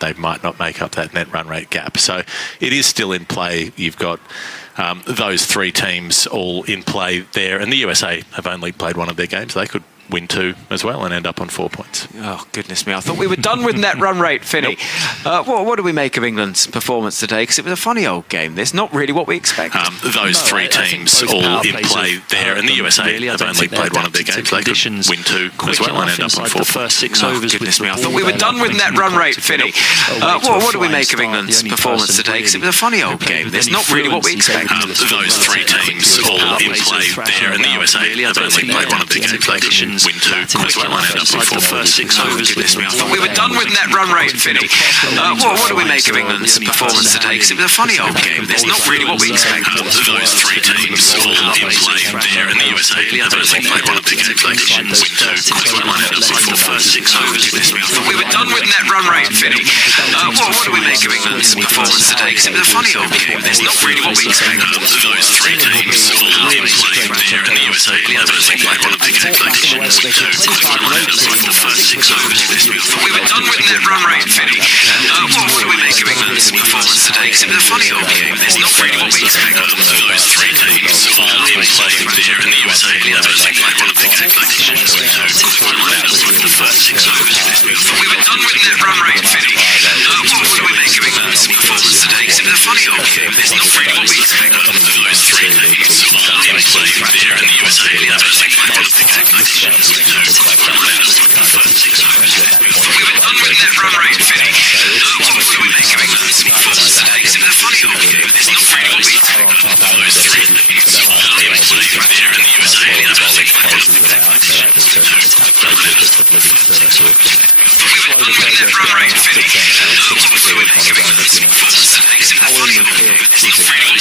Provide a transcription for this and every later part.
they might not make up that net run rate gap. So it is still in play. You've got those three teams all in play there, and the USA have only played one of their games. They could win 2 as well and end up on 4 points. Oh, goodness me. I thought we were done with net run rate, Finney. What do we make of England's performance today? Because it was a funny old game. It's not really what we expected. Those three teams all in play there, and the USA have only played one of their games. They could win 2 as well and end up on 4 first 6 overs. Goodness me. I thought we were done with net run rate, Finney. What do we make of England's performance today? Because it was a funny old game. It's not really what we expected. Those three teams all in play there, and the USA have only played one of their games. They could win 2 as well and end up on 4 first 6 overs. Goodness me. I thought we were done with net run rate, Finney. What do we make of England's performance today? Because it was a funny old game. It's not really what we expected. Those three teams all in play there, and the USA have only played one of their games. They could win 2 as well and end up on 4 first 6 overs. Goodness me. I thought we were done with net run rate, Finney. What do we make of England's performance today? Because it was a funny old game. It's not really what we expected. Those three teams all in play there, and the USA have only played one of their games. They could win 2 as well and end up on 4 first 6 overs. We were done with net run rate, Finney. What do we make of England's performance today? Because it was a funny old game. It's not really what we expected. Those three teams all in play there, and the USA have only played one of their games. They could win 2 as well and end up on 4 first 6 overs. We were done with net run rate, Finney. What do we make of England's performance today? Because it was a funny old game. It's not really what we expected. Those three teams all in play there, and the USA have only played one of their games. They could win 2 as well and end up on 4 first 6 overs. We were done with net run rate, Finney. What do we make of England's performance today? Because it was a funny old game. It's not really what we expected. Those three teams all in play there, and the USA have only played one of their games. They could win 2 as well and end up on 4 first 6 overs. We were done with net run rate, Finney. What do we make of England's performance today? Because it was a funny old game. It's not really what we expected.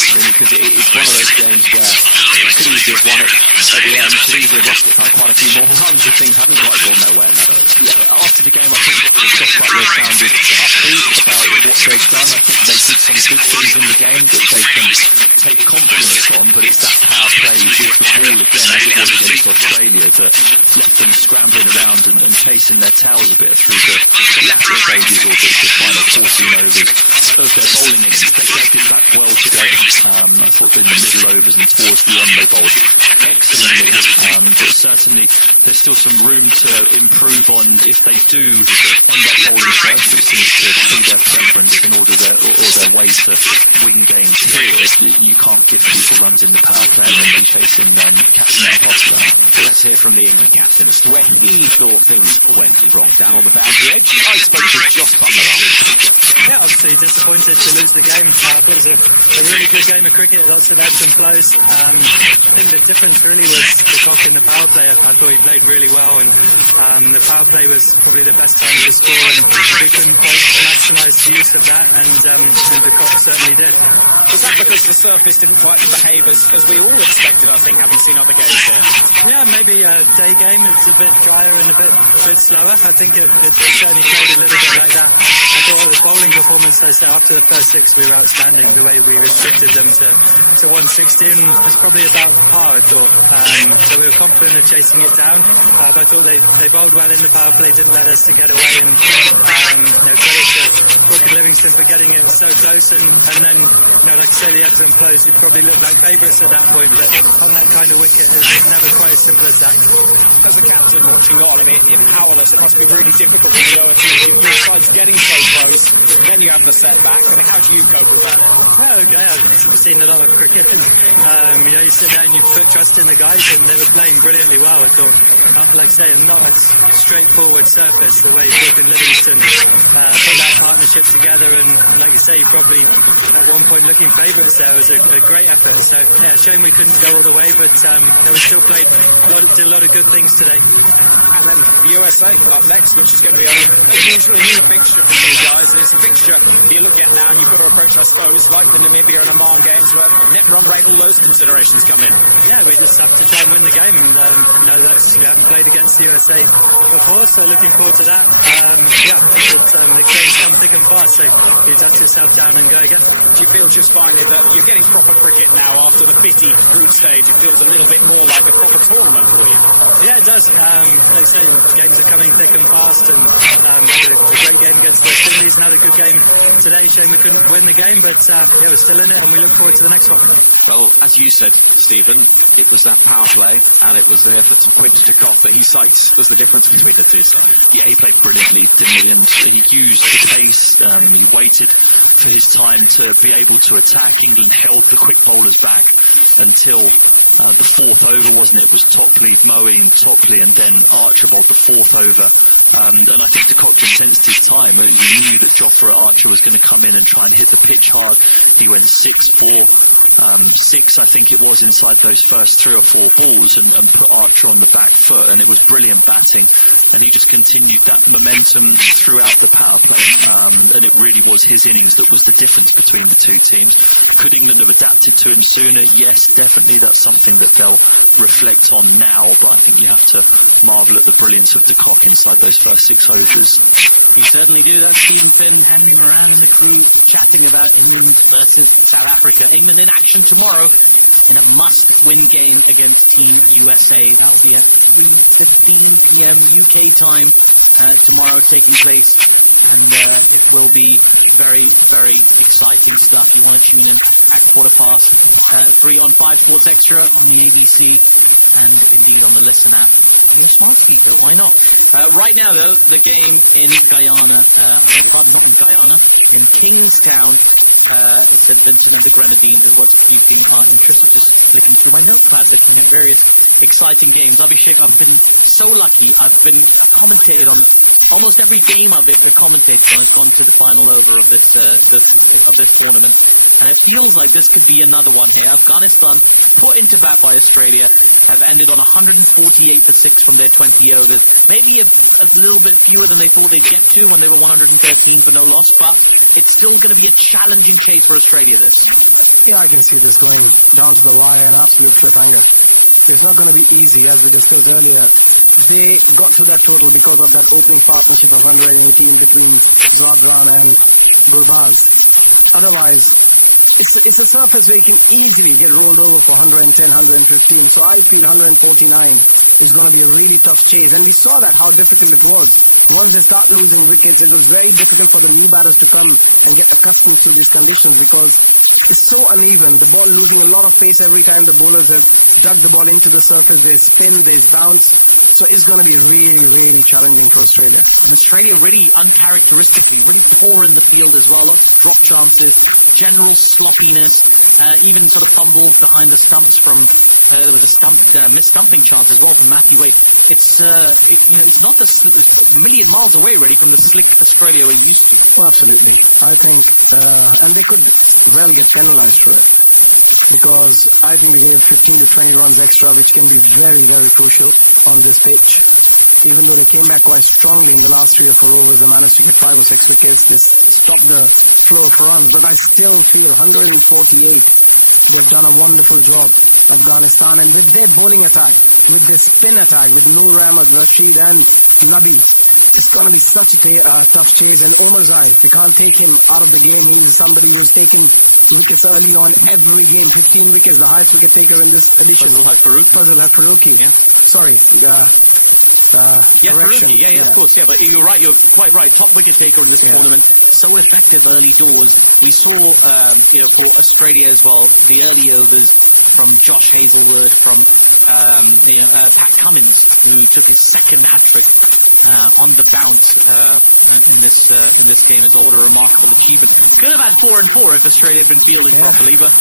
It's one of those games where could easily have won it at the end, could easily have occupied quite a few more runs if things hadn't quite gone their way. After the game, I think Josh Butler sounded upbeat about what they've done. They did some big things in the game that they can take confidence from, but it's that power play with the ball again, as it was against Australia, that left them scrambling around and chasing their tails a bit through the latter stages or the final 14 overs. Both their bowling innings reflected that well today. I thought in the middle overs and towards the end they bowled excellently, but certainly there's still some room to improve on if they do end up bowling first, which seems to be their preference in order or their way to win games here. You can't give people runs in the power play and then be chasing catching up after that. Let's hear from the England captain as to where he thought things went wrong down on the boundary edge. I spoke to Josh Butler afterwards. Yeah, obviously disappointed to lose the game. I thought it was a really good game of cricket, lots of ebbs and flows. I think the difference really was the cock in the power play. I thought he played really well, and the power play was probably the best time to score, and we couldn't quite maximise the use of that, and the cock certainly did. Was that because the surface didn't quite behave as we all expected, I think, having seen other games here? Yeah, maybe a day game, it's a bit drier and a bit slower. I think it certainly played a little bit like that. I thought the bowling performance after the first 6 we were outstanding. The way we restricted them to 160 was probably about par, I thought. So we were confident of chasing it down. But I thought they bowled well in the power play, didn't let us to get away. And credit to Corky Livingston for getting it so close. And then, like I say, the ebbs and flows, it probably looked like favourites at that point. But on that kind of wicket, it's never quite as simple as that. As a captain watching on, I mean, it's powerless. It must be really difficult in the lower field. Your side's getting so close, then you have the setback. I mean, how do you cope with that? I've seen a lot of cricket. You sit there and you put trust in the guys, and they were playing brilliantly well. I thought, like I say, not a straightforward surface the way Corky Livingston put that partnership together, and like you say, probably at one point looking favourites there was a great effort. So yeah, shame we couldn't go all the way, but we still played a lot of good things today. And then the USA up next, which is going to be an unusual new fixture for you guys. And it's a fixture you look at now and you've got to approach, I suppose, like the Namibia and Oman games, where net run rate, all those considerations come in. Yeah, we just have to try and win the game, and know that we haven't played against the USA before, so looking forward to that. The games come thick and fast. say, okay, dust yourself down and go again. You feel just fine. You're getting proper cricket now after the bitty group stage. It feels a little bit more like a proper tournament, really. Yeah, it does. As I say, games are coming thick and fast, and a great game against West Indies, and had a good game today. Shame we couldn't win the game, but yeah, we're still in it, and we look forward to the next one. So, as you said, Stephen, it was that power play, and it was the point that took off. But he cites the difference between the two. Yeah, he played brilliantly, didn't he? And he used the pace, he waited for his time to be able to attack. England held the quick bowlers back until the fourth over, wasn't it? It was Tockley, Mowing, Tockley, and then Archer bowled the fourth over. And I think to Cochrane sensed his time. That he knew that Jofra Archer was going to come in and try and hit the pitch hard. He went 6-4, 6 I think it was inside those first 3 or 4 balls, and put Archer on the back foot, and it was brilliant batting. And he just continued that momentum throughout the power play, and it really was his innings that was the difference between the two teams. Could England have adapted to him sooner? Yes, definitely. That's something that they'll reflect on now, but I think you have to marvel at the brilliance of de Kock inside those first 6 overs. You certainly do. That's Stevenson, Henry Moran in the crew chatting about England versus South Africa. England in action tomorrow in a must-win game against Team USA. That'll be at 2:15 p.m. UK time tomorrow taking place, and it will be very, very exciting. That'll be live streaming at 3:15 on 5 Sports Extra on the ABC, and if you want to listen at your smart TV, why not? Right now, though, the game in Guyana, not in Guyana, in Kingstown, Vincent, the Grenadines are what taking part in a trip to the stock flicking for my notepad with some various exciting games. Abhishek, I've been so lucky. I've been commentated on almost every game I've ever commentated when I've gone to the final over of this tournament, and it feels like this could be another one here. Afghanistan, put into bat by Australia, have ended on 148 for 6 from their 20 overs. Maybe a little bit fewer than they thought they'd get to when they were 113 to no loss, but it's still going to be a challenging case for Australia, this one. Yeah, I can see this going down to the wire, an absolute cliffhanger. It's not going to be easy, as we discussed earlier. They got to that total because of that opening partnership of 118 between Radwan and Gurbaz. Otherwise, it's a surface they can easily get rolled over for 110, 115. So I feel 149 is going to be a really tough chase. And we saw that, how difficult it was. Once they start losing wickets, it was very difficult for the new batters to come and get accustomed to these conditions because it's so uneven. The ball losing a lot of pace every time the bowlers have dug the ball into the surface. They spin, they bounce. So it's going to be really, really challenging for Australia. And Australia really uncharacteristically, really poor in the field as well. Lots of drop chances, general sloppiness, even some fumbles behind the stumps from there was a missed stumping chance as well from Matthew Wade. It's not a million miles away really from the slick Australia we're used to. Oh, absolutely. I think, and they did well get penalised for it, because I think they're going to 15 to 20 runs extra, which can be very, very crucial on this pitch. Even though they came back quite strongly in the last 3 or 4 overs and managed to get 5 or 6 wickets to stop the slow runs, but I still feel 148, they've done a wonderful job, Afghanistan, and with their bowling attack, with their spin attack, with Noor Ahmed, Rashid and Nabi, it's going to be such a tough chase. And Omarzai, you can't take him out of the game. He's somebody who's taking wickets early on every game, 15 wickets, the highest wicket taker in this edition. We'll have Farouk. Sorry, we'll have Faruqi. Sorry, Faruqi, yeah, of course, yeah, but you're right, you're quite right. Top wicket taker of this tournament, so effective early doors. We saw, for Australia as well, the early overs from Josh Hazlewood, from Pat Cummins, who took his second hat-trick on the bounce in this game as well. What a remarkable achievement. Could have had 4 and 4 if Australia had been fielded properly, but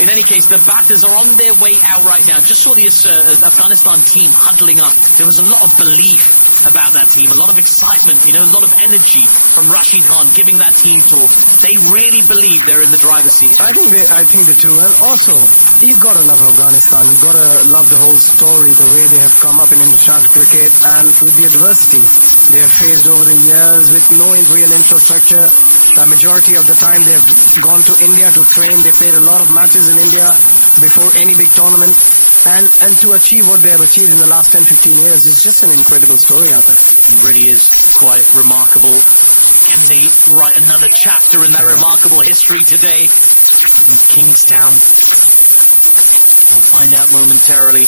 in any case, the batters are on their way out right now. Just saw the Afghanistan team huddling up. There was a lot of belief about that team, a lot of excitement, a lot of energy from Rashid Khan giving that team talk. They really believe they're in the driver's seat. I think they do well. Also, you've got to love Afghanistan. You've got to love the whole story, the way they have come up in Islamic cricket, and with the adversity they have faced over the years, with no real infrastructure. A majority of the time they've gone to India to train. They played a lot of matches in India before any big tournament, and to achieve what they have achieved in the last 10-15 years is just an incredible storyline. It really is quite remarkable. to write another chapter in that remarkable history today in Kingstown. We'll find out momentarily.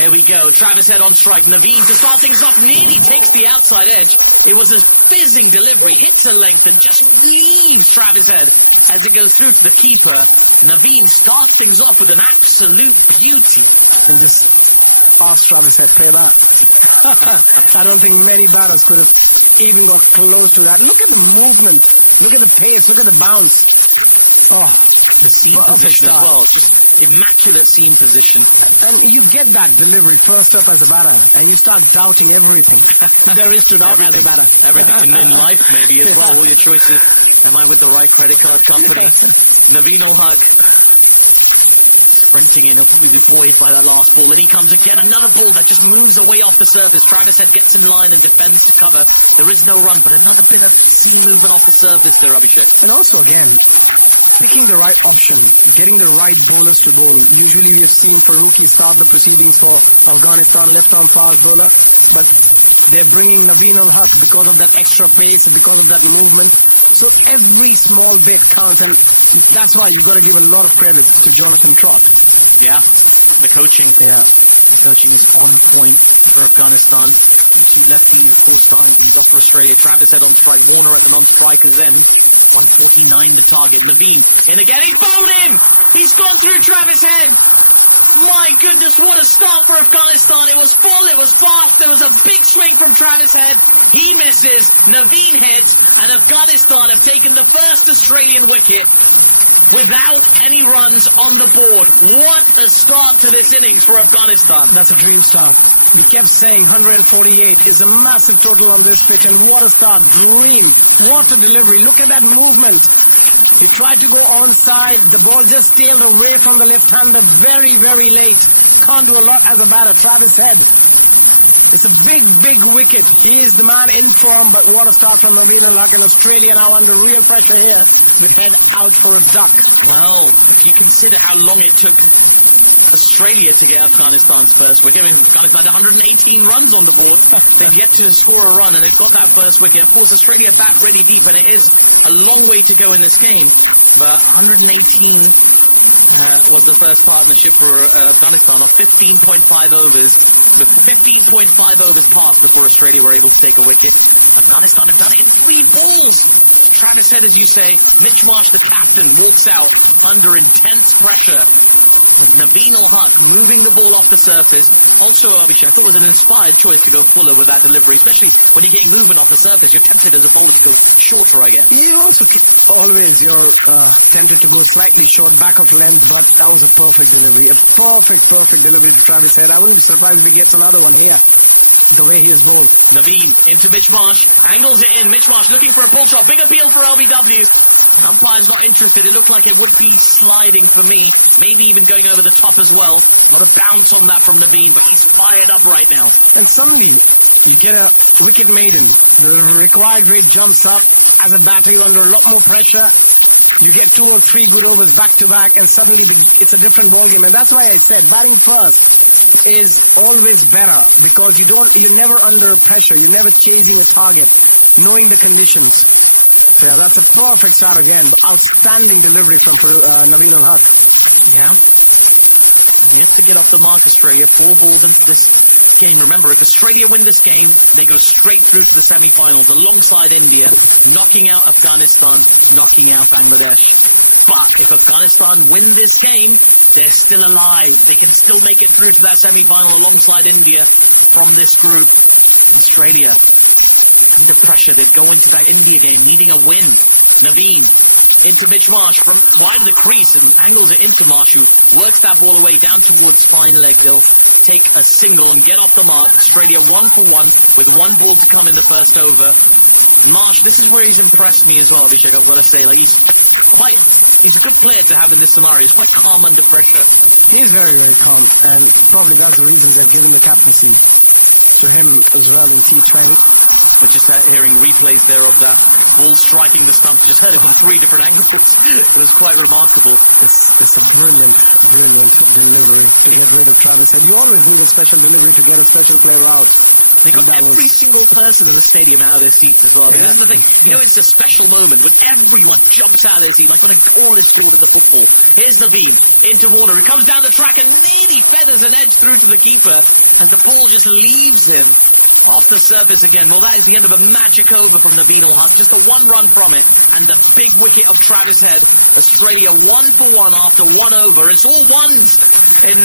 There we go. Travis Head on strike. Naveen to start things off nearly takes the outside edge. It was a fizzing delivery, hits the length and just leaves Travis Head as it goes through to the keeper. Naveen starts things off with an absolute beauty. And just ask Travis Head, say that. I don't think many batters could have even got close to that. Look at the movement. Look at the pace. Look at the bounce. Oh, Seam perfect position as start. well. Immaculate seam position. And if you get that delivery first up as a batter, and you start doubting everything there is to doubt as a batter. Everything in life, maybe. It's not all your choices. Am I with the right credit card company? Naveen Haq fronting in as he was buoyed by that last ball. In he comes again. Another ball that just moves away off the surface. Travis Head gets in line and defends to cover. There is no run, but another bit of speed movement off the surface there, Abhishek. And also, again, picking the right option, getting the right bowlers to bowl. Usually we've seen Farooqi start the proceeding for Afghanistan left-arm fast bowler, but they're bringing Naveen ul Haq because of that extra pace, because of that movement. So every small bit counts, and that's why you've got to give a lot of credit to Jonathan Trott. Yeah. The coaching. Yeah, coaching is on point for Afghanistan. He left things close to home pretty much for Australia. Travis Head on strike. Warner as non-strikers then. 149 the target. Naveen in again. He's bowled him. He's gone through Travis Head. My goodness, what a start for Afghanistan. It was full, it was fast. There was a big swing from Travis Head. He misses. Naveen hits. And Afghanistan have taken the first Australian wicket without any runs on the board. What a start to this innings for Afghanistan. That's a brilliant start. We kept saying 148 is the massive total on this pitch, and what a start. Dream. What a delivery. Look at that movement. He tried to go onside. The ball just tailed away from the left-hander very, very late. Can't do a lot as a batter. Travis Head. It's a big, big wicket. He is the man in form, but what a start from Naveen ul Haq in Australia now under real pressure here with head out for a duck. Well, if you consider how long it took Australia to get Afghanistan's first wicket, I mean, Afghanistan had 118 runs on the board, have yet to score a run, and they've got that first wicket. Of course, Australia bat really deep, and it is a long way to go in this game. But 118 was the first partnership for Afghanistan on 15.5 overs. So 15.5 overs part before Australia were able to take a wicket. Afghanistan is now in three balls. Travis Head, as you say, Mitch Marsh, the captain, walks out under intense pressure. And Naveen ul Haq moving the ball off the surface. Also, Abhishek, I think it was an inspired choice to go fuller with that delivery, especially when you're getting movement off the surface. You're tempted as a bowler to go shorter, I guess. You also always you're tempted to go slightly short back of length, but that was a perfect delivery. A perfect, perfect delivery to Travis Head. I wouldn't be surprised if he gets another one here. The way he has bowled. Naveen into Mitch Marsh, angles it in. Mitch Marsh looking for a full stop. Big appeal for LBW. Umpire's not interested. It looks like it would be sliding for me. Maybe even going over the top as well. Not a bounce on that from Naveen, but he's fired up right now. Like suddenly, you get a wicket maiden. Your required rate jumps up. As a batter, you're under a lot more pressure. You get 2 or 3 good overs back to back, and suddenly it's a different ballgame. And that's why I said batting first is always better because you're never under pressure. You're never chasing a target, knowing the conditions. Yeah, that's a perfect start again. Outstanding delivery from Naveen ul Haq. Yeah. Yet to get off the mark, Australia. 4 balls into this game. Remember, if Australia win this game, they go straight through to the semi-finals alongside India, knocking out Afghanistan, knocking out Bangladesh. But if Afghanistan win this game, they're still alive. They can still make it through to that semi-final alongside India from this group. Australia under pressure. They go into that India game needing a win. Naveen into Mitch Marsh from behind the crease and angles it into Marsh, who works that ball away down towards the fine leg. They'll take a single and get off the mark. Australia 1 for 1 with 1 ball to come in the first over. And Marsh, this is where he's impressed me as well, Abhishek, I've got to say. He's a good player to have in this scenario. He's quite calm under pressure. He is very, very calm, and probably that's the reason they're giving the captaincy to him as well in Kingstown. We're just hearing replays there of that ball striking the stumps from 3 different angles. It was quite remarkable. It's a brilliant delivery. Travis Head. You always need a special delivery to get a special player out. think of that was... Every single person in the stadium out of their seats as well. It was a special moment, and everyone jumped out of their seats. That's the coolest thing in the football. Here's Naveem into Warner. He comes down the track and nearly feathers an edge through to the keeper as the ball just leaves him off the surface again. Well, that is the end of a magic over from Naveem Al-Haq. Just a one run from it, and the big wicket of Travis Head. Australia 1 for 1 after one over. It's all ones in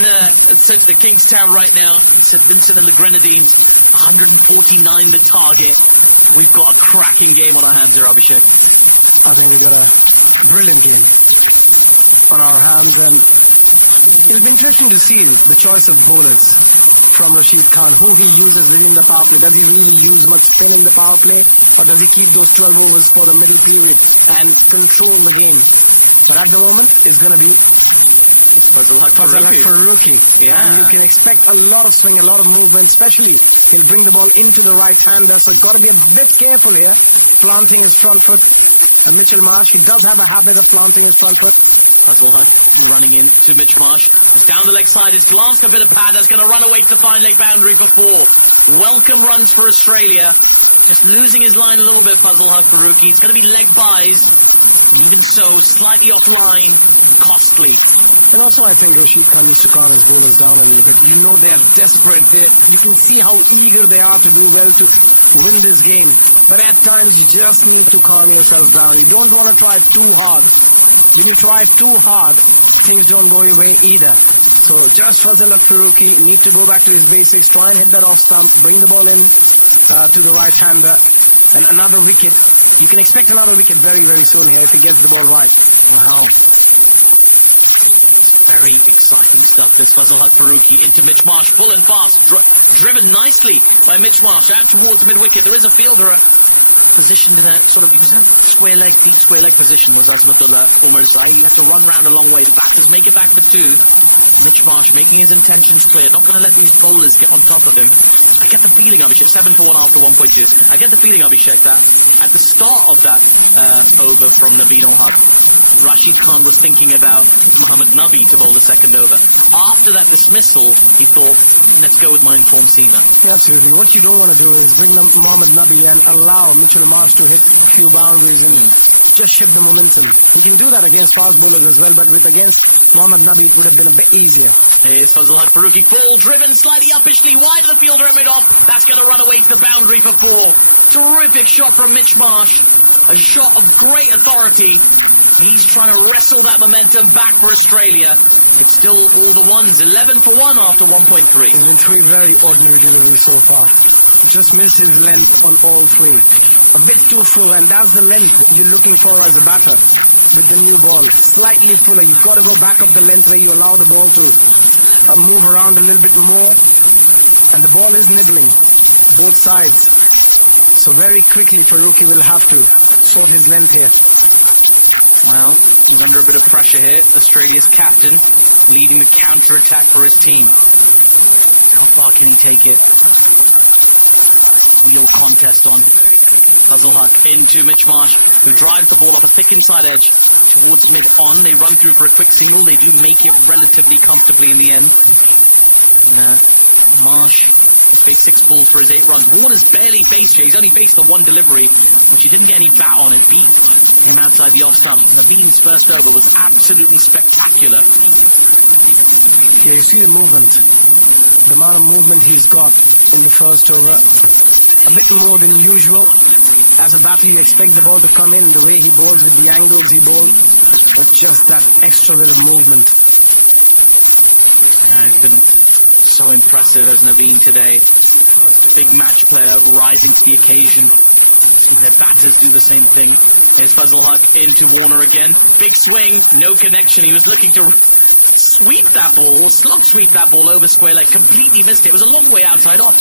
the King's count right now. St Vincent and the Grenadines, 149 the target. We've got a cracking game on our hands here, Abhishek. I think we've got a brilliant game on our hands, and it'll be interesting to see the choice of bowlers from Rashid Khan. Who he uses within the power play. Does he really use McSpill in the power play, or does he keep those 12 overs for a middle period and control the game? But at the moment, it's going to be Fazal Haq Farooqui. Yeah. And you can expect a lot of swing, a lot of movement, especially he'll bring the ball into the right-hander, so he's got to be a bit careful here, planting his front foot. And Mitchell Marsh, he does have a habit of planting his front foot. Fazal Haq running in to Mitch Marsh. It's down the leg side. It's blanched a bit of pad. That's going to run away to fine leg boundary for 4. Welcome runs for Australia. Just losing his line a little bit, Fazal Haq Farooqui. It's going to be leg 5. Even so, slightly offline. Costly. And also I think Rashid Khan needs to calm his bowlers down a little bit. You know they're desperate. You can see how eager they are to do well to win this game. But at times you just need to calm yourself down. You don't want to try too hard. When you try too hard, things don't go your way either. So just Fazal Haq Farooqui needs to go back to his basics, try and hit that off stump, bring the ball in to the right-hander, and another wicket. You can expect another wicket very, very soon here if he gets the ball right. Wow. Very exciting stuff here. Fazal Haq Farooqui into Mitch Marsh. Full and fast. Driven nicely by Mitch Marsh. Out towards mid-wicket. There is a fielder position sort of square leg position here by Umar Zahid. It's a run round a long way. The batsmen take it back for 2. Mitch Marsh making his intentions clear. Not going to let these bowlers get on top of him. I get the feeling, Abhishek, 7 for 1 after 1.2. I get the feeling, Abhishek, that at the start of that over from Naveem Al-Haq, Rashid Khan was thinking about Mohammad Nabi to bowl the second over. After that dismissal, he thought, let's go with my informed seamer. Absolutely. What you don't want to do is bring up Mohammad Nabi and allow Mitchell Marsh to hit a few boundaries and just shift the momentum. You can do that against fast bowlers as well, but with against Mohammad Nabi, it would have been a bit easier. Here's Fazal Haq Farooqui, full, driven slightly uppishly, wide of the fielder and mid-off. That's going to run away to boundary for 4. Terrific shot from Mitch Marsh. A shot with great authority. He's trying to wrestle that momentum back for Australia. It's still all the ones, 11 for 1 after 1.3. It's been 3 very ordinary deliveries so far. Just missed his length on all 3. A bit too slow, and that's the length you're looking for as a batter with the new ball. Slightly fuller. You've got to go back of the length where you allow the ball to move around a little bit more. And the ball is middling, both sides. So very quickly, Farooqui will have to put his length here. Well, he's under a bit of pressure here. Australia's captain leading the counter-attack for his team. How far can he take it? Real contest on. Fazal Haq into Mitch Marsh, who drives the ball off a thick inside edge towards mid-on. They run through for a quick single. They do make it relatively comfortably in the end. Marsh plays 6 balls for his 8 runs. Warner's barely faced it. He's only faced the 1 delivery, but she didn't get any bat on it. Deep and outside the off stump. Naveem's first over was absolutely spectacular. Yeah, you see the movement. The amount of movement he's got in the first over. A bit more than usual. As a batter, you expect the ball to come in the way he bowls, with the angles he bowls. But just that extra bit of movement. So impressive as Naveem today. Big match player rising to the occasion. And their batters do the same thing. Here's Fazal Haq into Warner again. Big swing, no connection. He was looking to sweep that ball, or slug sweep that ball over square leg. Completely missed it. It was a long way outside off.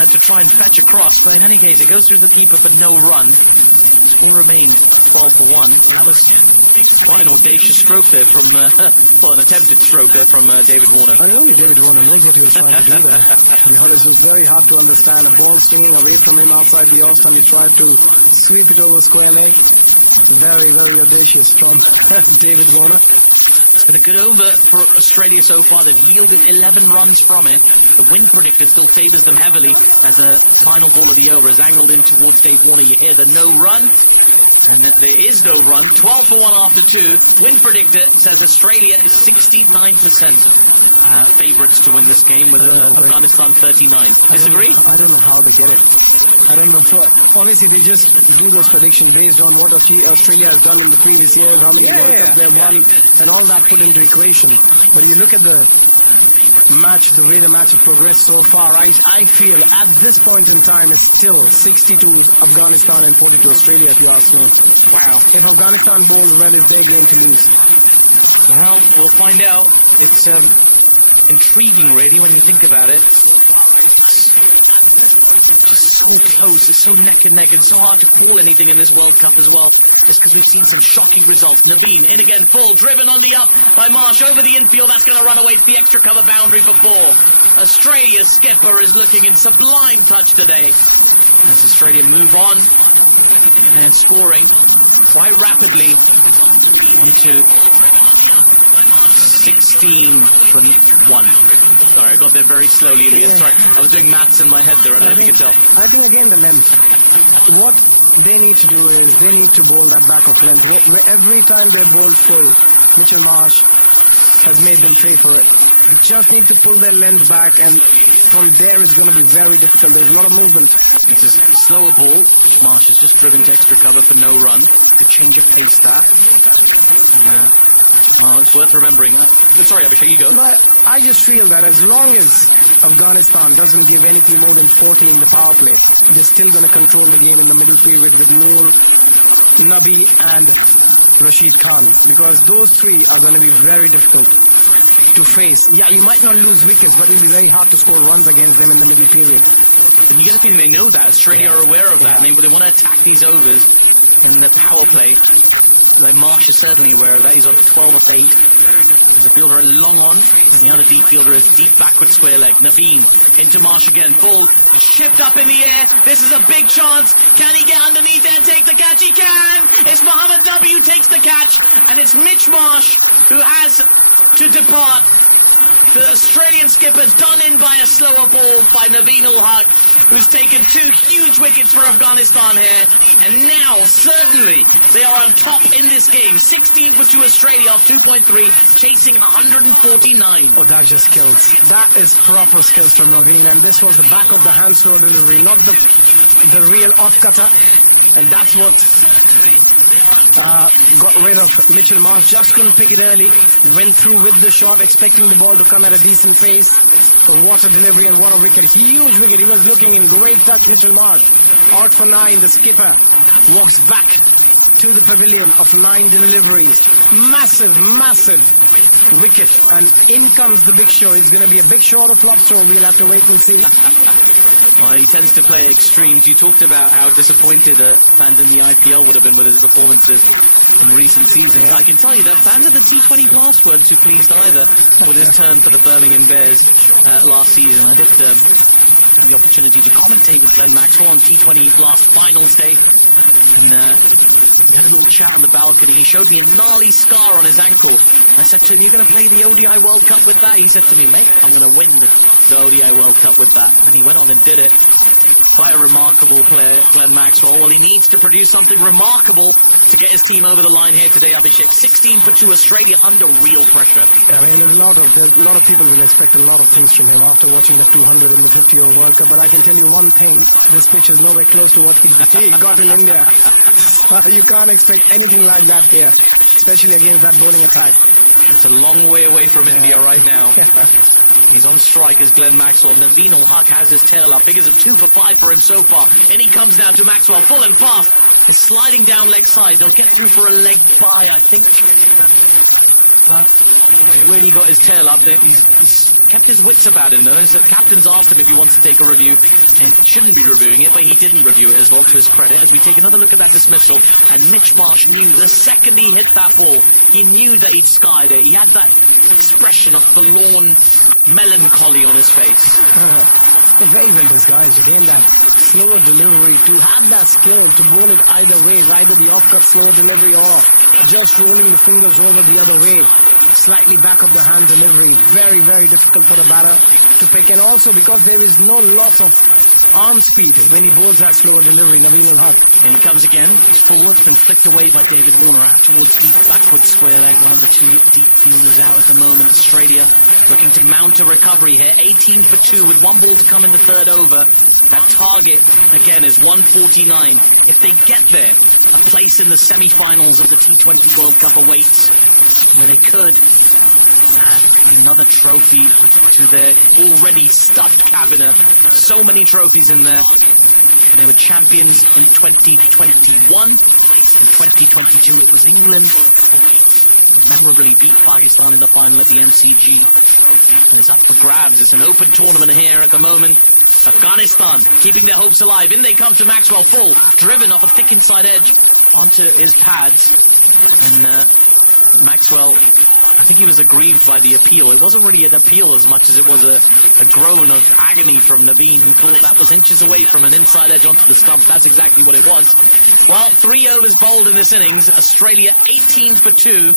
Had to try and fetch across. But in any case, it goes through the keeper for no run. All remain 12 for 1. That was quite an audacious stroke there from, well, an attempted stroke there from David Warner. I only David Warner knows what he was trying to do there. To be honest, it was very hard to understand. A ball swinging away from him outside the off, and he tried to sweep it over square leg. Very, very audacious from David Warner. It's been a good over for Australia so far. They've yielded 11 runs from it. The win predictor still favours them heavily as the final ball of the over is angled in towards Dave Warner. You hear the no run, and there is no run. 12 for 1 after 2. Win predictor says Australia is 69% favourites to win this game, with Afghanistan 39. Disagree? I don't know how they get it. I don't know. Honestly, they just do those predictions based on what Australia has done in the previous years, how many World Cups they've won, and all that put into equation. When you look at the match, the way the match has progressed so far, I feel at this point in time it's still 60 to Afghanistan and 40 to Australia, if you ask me. Wow. If Afghanistan bowls well, is their game to lose. Well, we'll find out. It's intriguing, really, when you think about it. Just so close, it's so neck and neck, and so hard to call anything in this World Cup as well. It's because we've seen some shocking results. Naveen in again, full, driven on the up by Marsh over the infield. That's going to run away to the extra cover boundary for 4. Australia's skipper is looking in sublime touch today as Australia move on and scoring quite rapidly into 16 for 1. Sorry, I got there very slowly. Sorry, I was doing maths in my head there. I don't know if you could tell. I think again the length. What they need to do is they need to bowl that back of length. Every time they bowl full, Mitchell Marsh has made them pay for it. They just need to pull their length back, and from there it's going to be very difficult. There's a lot of movement. It's a slower ball. Marsh has just driven to extra cover for no run. A change of pace that. It's worth remembering. Sorry, Abhishek, you go. No, I just feel that as long as Afghanistan doesn't give any team more than 40 in the power play, they're still going to control the game in the middle period with Noor, Nabi and Rashid Khan, because those three are going to be very difficult to face. Yeah, you might not lose wickets, but it'll be very hard to score runs against them in the middle period. You get a feeling they know that. Australia are aware of that. They want to attack these overs in the power play. Like Marsh is certainly aware of that. He's on 12 of 8. There's a fielder long on, and the other deep fielder is deep backward square leg. Naveen into Marsh again. Ball chipped up in the air. This is a big chance. Can he get underneath there and take the catch? He can! It's Mohammad Nabi who takes the catch, and it's Mitch Marsh who has to depart. The Australian skipper done in by a slower ball by Naveen Ul-Haq, who's taken 2 huge wickets for Afghanistan here, and now certainly they are on top in this game. 16 for 2 Australia off 2.3, chasing 149. Oh, that just kills. That is proper skills from Naveen, and this was the back of the hand slow delivery, not the real off cutter, and that's what got rid of Mitchell Marsh. Just couldn't pick it early, went through with the shot expecting the ball to come at a decent pace. So what a delivery and what a wicket. Huge wicket. He was looking in great touch, Mitchell Marsh. Out for 9. The skipper walks back to the pavilion of 9 deliveries. Massive wicket, and in comes the big show. It's going to be a big show or a flop show. We'll have to wait and see. Well, he tends to play extremes. You talked about how disappointed fans in the IPL would have been with his performances in recent seasons. I can tell you that fans of the T20 Blast weren't too pleased either with his turn for the Birmingham Bears last season. I did have the opportunity to commentate with Glenn Maxwell on T20 Blast Finals Day, and we had a little chat on the balcony. He showed me a gnarly scar on his ankle. I said to him, "You're going to play the ODI World Cup with that?" He said to me, "Mate, I'm going to win the ODI World Cup with that." And he went on and did it. Quite a remarkable player, Glenn Maxwell. Well, he needs to produce something remarkable to get his team over the line here today, Abhishek. 16 for 2 Australia under real pressure. I mean, there's a lot of people will expect a lot of things from him after watching the 200 in the 50-over World Cup. But I can tell you one thing: this pitch is nowhere close to what he got in India. So you can't expect anything like that here, especially against that bowling attack. It's a long way away from India right now. He's on strike as Glenn Maxwell. Naveen Ul-Haq has his tail up. Figures of 2 for 5 for him so far. And he comes now to Maxwell, full and fast. He's sliding down leg side. They'll get through for a leg bye, I think. But he really got his tail up. He's kept his wits about him, though. The captain's asked him if he wants to take a review, and he shouldn't be reviewing it, but he didn't review it as well, to his credit. As we take another look at that dismissal, and Mitch Marsh knew the second he hit that ball, he knew that he'd skied it. He had that expression of forlorn melancholy on his face. Very well disguised. Again, that slower delivery, to have that skill to bowl it either way, either the off-cut slower delivery or just rolling the fingers over the other way. slightly back of the hand delivery. Very, very difficult for the batter to pick. And also because there is no loss of arm speed when he bowls that slower delivery, Naveen ul Haq. And he comes again, forward, been flicked away by David Warner out towards deep backward square leg. One of the two deep fielders out at the moment. Australia looking to mount a recovery here. 18 for 2 with one ball to come in the third over. That target, again, is 149. If they get there, a place in the semi-finals of the T20 World Cup awaits, where they could add another trophy to their already stuffed cabinet. So many trophies in there. They were champions in 2021. In 2022, it was England memorably beat Pakistan in the final at the MCG. And it's up for grabs. It's an open tournament here at the moment. Afghanistan keeping their hopes alive. In they come to Maxwell, full, driven off a thick inside edge onto his pads. And Maxwell, I think he was aggrieved by the appeal. It wasn't really an appeal as much as it was a groan of agony from Naveen, who thought that was inches away from an inside edge onto the stump. That's exactly what it was. Well, 3 overs bowled in this innings. Australia 18 for 2.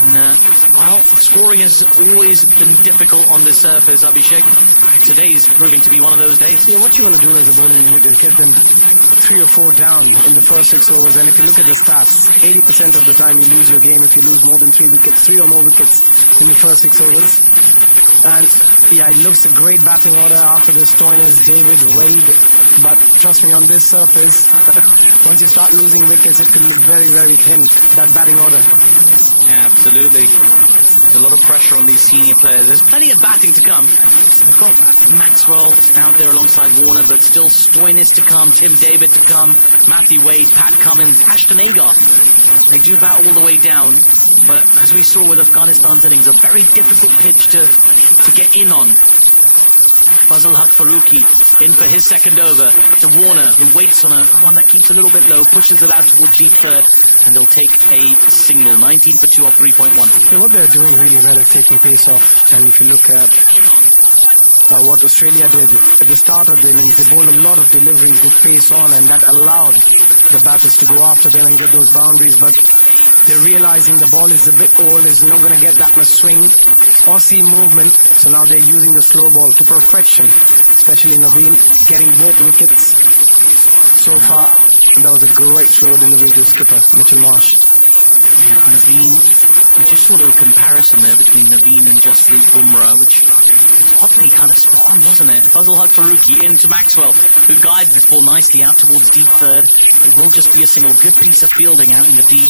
And, well, scoring has always been difficult on this surface, Abhishek. Today's proving to be one of those days. Yeah, what you want to do as a bowling unit is get them 3 or 4 down in the first 6 overs. And if you look at the stats, 80% of the time you lose your game if you lose more than 3 wickets, 3 or more wickets in the first 6 overs. And yeah, it looks a great batting order after this. Stoinis, David, Wade. But trust me, on this surface, once you start losing wickets, it can look very, very thin, that batting order. Yeah, absolutely. There's a lot of pressure on these senior players. There's plenty of batting to come. We've got Maxwell out there alongside Warner, but still Stoinis to come, Tim David to come, Matthew Wade, Pat Cummins, Ashton Agar. They do bat all the way down, but as we saw with Afghanistan's innings, a very difficult pitch to get in on. Fazal Haq Farooqi in for his second over to Warner, who waits on one that keeps a little bit low, pushes it out towards deep third, and they'll take a single. 19 for 2 off 3.1. Yeah, what they're doing really well is taking pace off. And if you look at what Australia did at the start of the innings, they bowled a lot of deliveries with pace on, and that allowed the batters to go after them and get those boundaries. But they're realizing the ball is a bit old, is not going to get that much swing or seam movement. So now they're using the slow ball to perfection, especially Naveen getting both wickets so far. And that was a great slow delivery to skipper Mitchell Marsh. Yeah, Naveen, we just saw a little comparison there between Naveen and Jasprit Bumrah, which oddly kind of spot on, wasn't it? Fazal Haq Farooqi into Maxwell, who guides the ball nicely out towards deep third. It will just be a single. Good piece of fielding out in the deep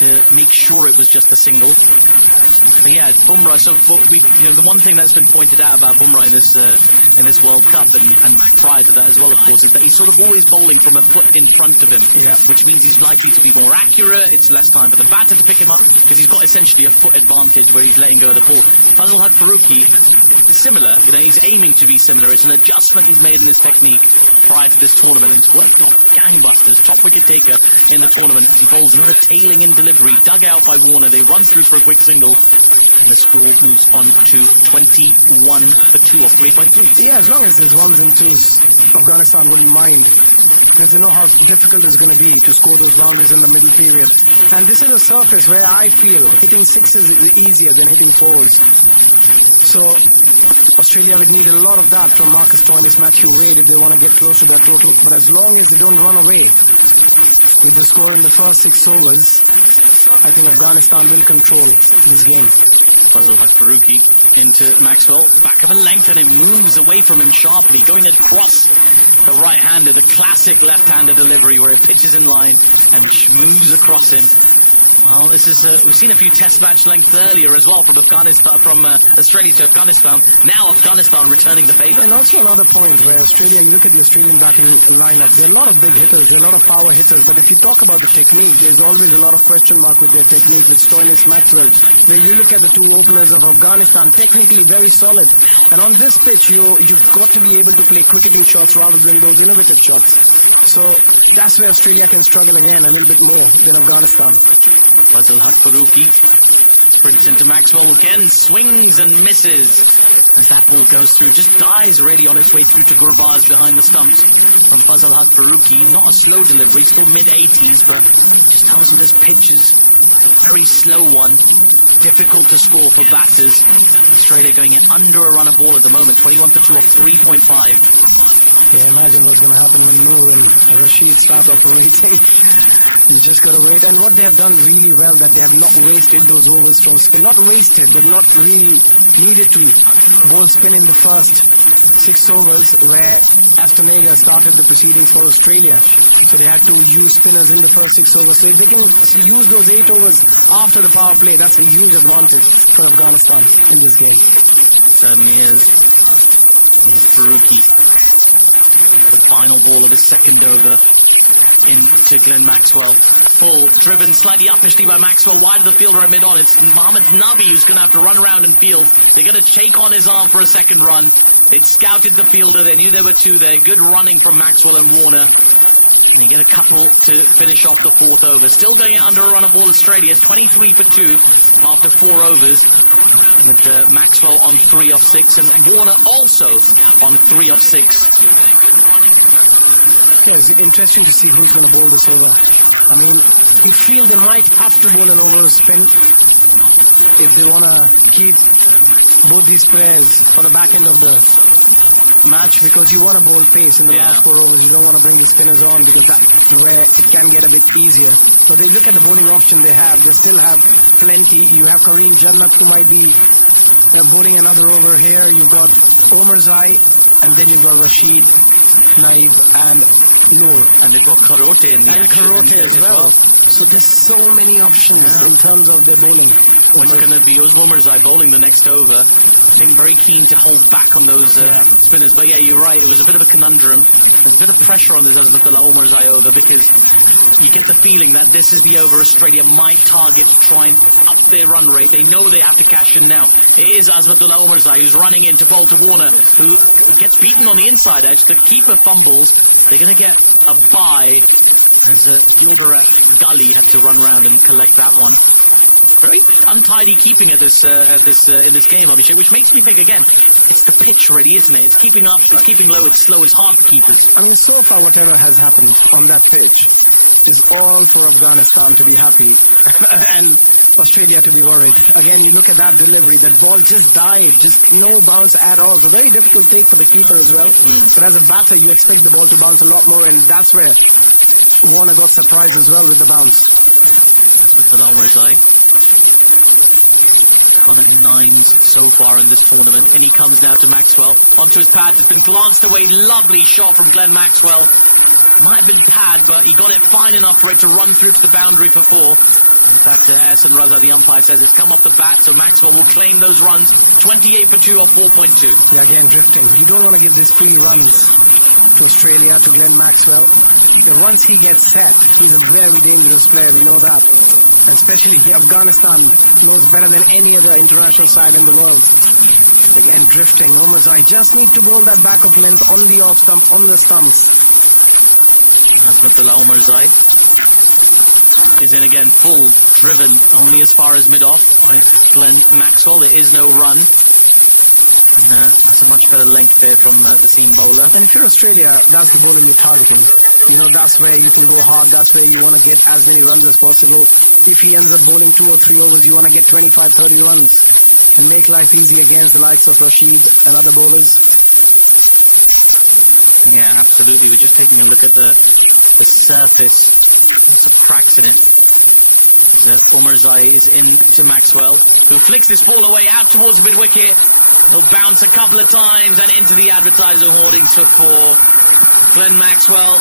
to make sure it was just a single. But yeah, it's Bumrah. So the one thing that's been pointed out about Bumrah in this World Cup and prior to that as well, of course, is that he's sort of always bowling from a foot in front of him, which means he's likely to be more accurate. It's less time for the batter to pick him up because he's got essentially a foot advantage where he's letting go of the ball. Fazal Haq Farooqi, similar, he's aiming to be similar. It's an adjustment he's made in his technique prior to this tournament, and it's worked like gangbusters. Top wicket taker in the tournament. He bowls another tailing in delivery, dug out by Warner. They run through for a quick single, and the score moves on to 21 for 2 off 3.3. Yeah, as long as there's ones and twos, Afghanistan wouldn't mind, because they know how difficult it's going to be to score those boundaries in the middle period. And this is a surface where I feel hitting sixes is easier than hitting fours. So Australia would need a lot of that from Marcus Stoinis, Matthew Wade if they want to get close to that total. But as long as they don't run away with the score in the first 6 overs, I think Afghanistan will control this game. Fazal Haq Farooqi into Maxwell, back of a length, and it moves away from him sharply, going across the right-hander, the classic left-hander delivery where it pitches in line and moves across him. Well, this is we've seen a few test match lengths earlier as well from Afghanistan, from Australia to Afghanistan. Now Afghanistan returning the favour. And also another point where Australia, you look at the Australian batting lineup, there are a lot of big hitters, there are a lot of power hitters, but if you talk about the technique, there's always a lot of question mark with their technique with Stoinis, Maxwell. When you look at the 2 openers of Afghanistan, technically very solid. And on this pitch, you've got to be able to play critical shots rather than those innovative shots. So that's where Australia can struggle again a little bit more than Afghanistan. Fazal Haq Farooqi sprints into Maxwell again, swings and misses as that ball goes through, just dies really on its way through to Gurbaz behind the stumps from Fazal Haq Farooqi. Not a slow delivery, still mid-80s, but just tells you this pitch is a very slow one. difficult to score for batters. Australia going in under a run of ball at the moment, 21 for 2 off 3.5. Yeah, imagine what's going to happen when Noor and Rashid start operating. You just got to wait. And what they have done really well, that they have not wasted those overs from spin. Not wasted, they've not really needed to bowl spin in the first 6 overs where AFGHNISTAN started the proceedings for Australia. So they had to use spinners in the first 6 overs. So if they can use those 8 overs after the power play, that's a huge advantage for Afghanistan in this game. Certainly is. Here's Faruqi. The final ball of his second over into Glenn Maxwell. Full, driven slightly uppishly by Maxwell, wide of the fielder at mid-on. It's Mohammad Nabi who's going to have to run around and field. They're going to shake on his arm for a second run. It scouted the fielder. They knew there were 2 there. Good running from Maxwell and Warner. And they get a couple to finish off the 4th over. Still going out under a run of ball Australia. 23 for 2 after 4 overs. With Maxwell on 3 off 6 and Warner also on 3 off 6. Yeah, it's interesting to see who's going to bowl this over. I mean, you feel they might have to bowl an over spin if they want to keep both these players for the back end of the match, because you want to bowl pace in the last 4 overs. You don't want to bring the spinners on because that's where it can get a bit easier. So they look at the bowling option they have. They still have plenty. You have Kareem Jannat who might be bowling another over here. You've got Omarzai, and then you've got Rashid, Naib, and Noor. And they've got Karote in the action. Karote as well. So there's so many options in terms of their bowling. It's going to be Omarzai bowling the next over. I think very keen to hold back on those spinners. But yeah, you're right. It was a bit of a conundrum. There's a bit of pressure on this Omarzai over because you get the feeling that this is the over Australia might target to try and up their run rate. They know they have to cash in now. It is Azadullah Omarzai who's running in to bowl to Warner, who gets beaten on the inside edge. The keeper fumbles. They're going to get a bye as Gujarat Gully had to run around and collect that one. Very untidy keeping in this game, Abhishek, which makes me think again, it's the pitch really, isn't it? It's keeping up, it's keeping low, it's slow, it's hard for keepers. I mean, so far whatever has happened on that pitch is all for Afghanistan to be happy and Australia to be worried. Again, you look at that delivery, that ball just died, just no bounce at all. It's a very difficult take for the keeper as well. But as a batter, you expect the ball to bounce a lot more, and that's where Warner got surprised as well with the bounce. Azadullah Omarzai. Gone at 9s so far in this tournament, and he comes now to Maxwell. Onto his pad, it's been glanced away. Lovely shot from Glenn Maxwell. Might have been pad, but he got it fine enough for it to run through to the boundary for 4. In fact, Ehsan Raza, the umpire, says it's come off the bat, so Maxwell will claim those runs. 28 for 2 off 4.2. Yeah, again, drifting. You don't want to give this free run to Australia, to Glenn Maxwell. But once he gets set, he's a very dangerous player, we know that. Especially Afghanistan knows better than any other international side in the world. Again, drifting. Omarzai just needs to bowl that back of length on the off stump, on the stump. Azadullah Omarzai is in again, full, driven only as far as mid-off by Glenn Maxwell. There is no run. It's a much better length there from the seam bowler. And if you're Australia, that's the bowling you're targeting. You know, that's where you can go hard. That's where you want to get as many runs as possible. If he ends up bowling 2 or 3 overs, you want to get 25, 30 runs and make life easy against the likes of Rashid and other bowlers. Yeah, absolutely. Just taking a look at the surface, some cracks in it. Omarzai is in to Maxwell, who flicks this ball away out towards the mid-wicket. He'll bounce a couple of times and into the advertiser hoardings for 4. Glenn Maxwell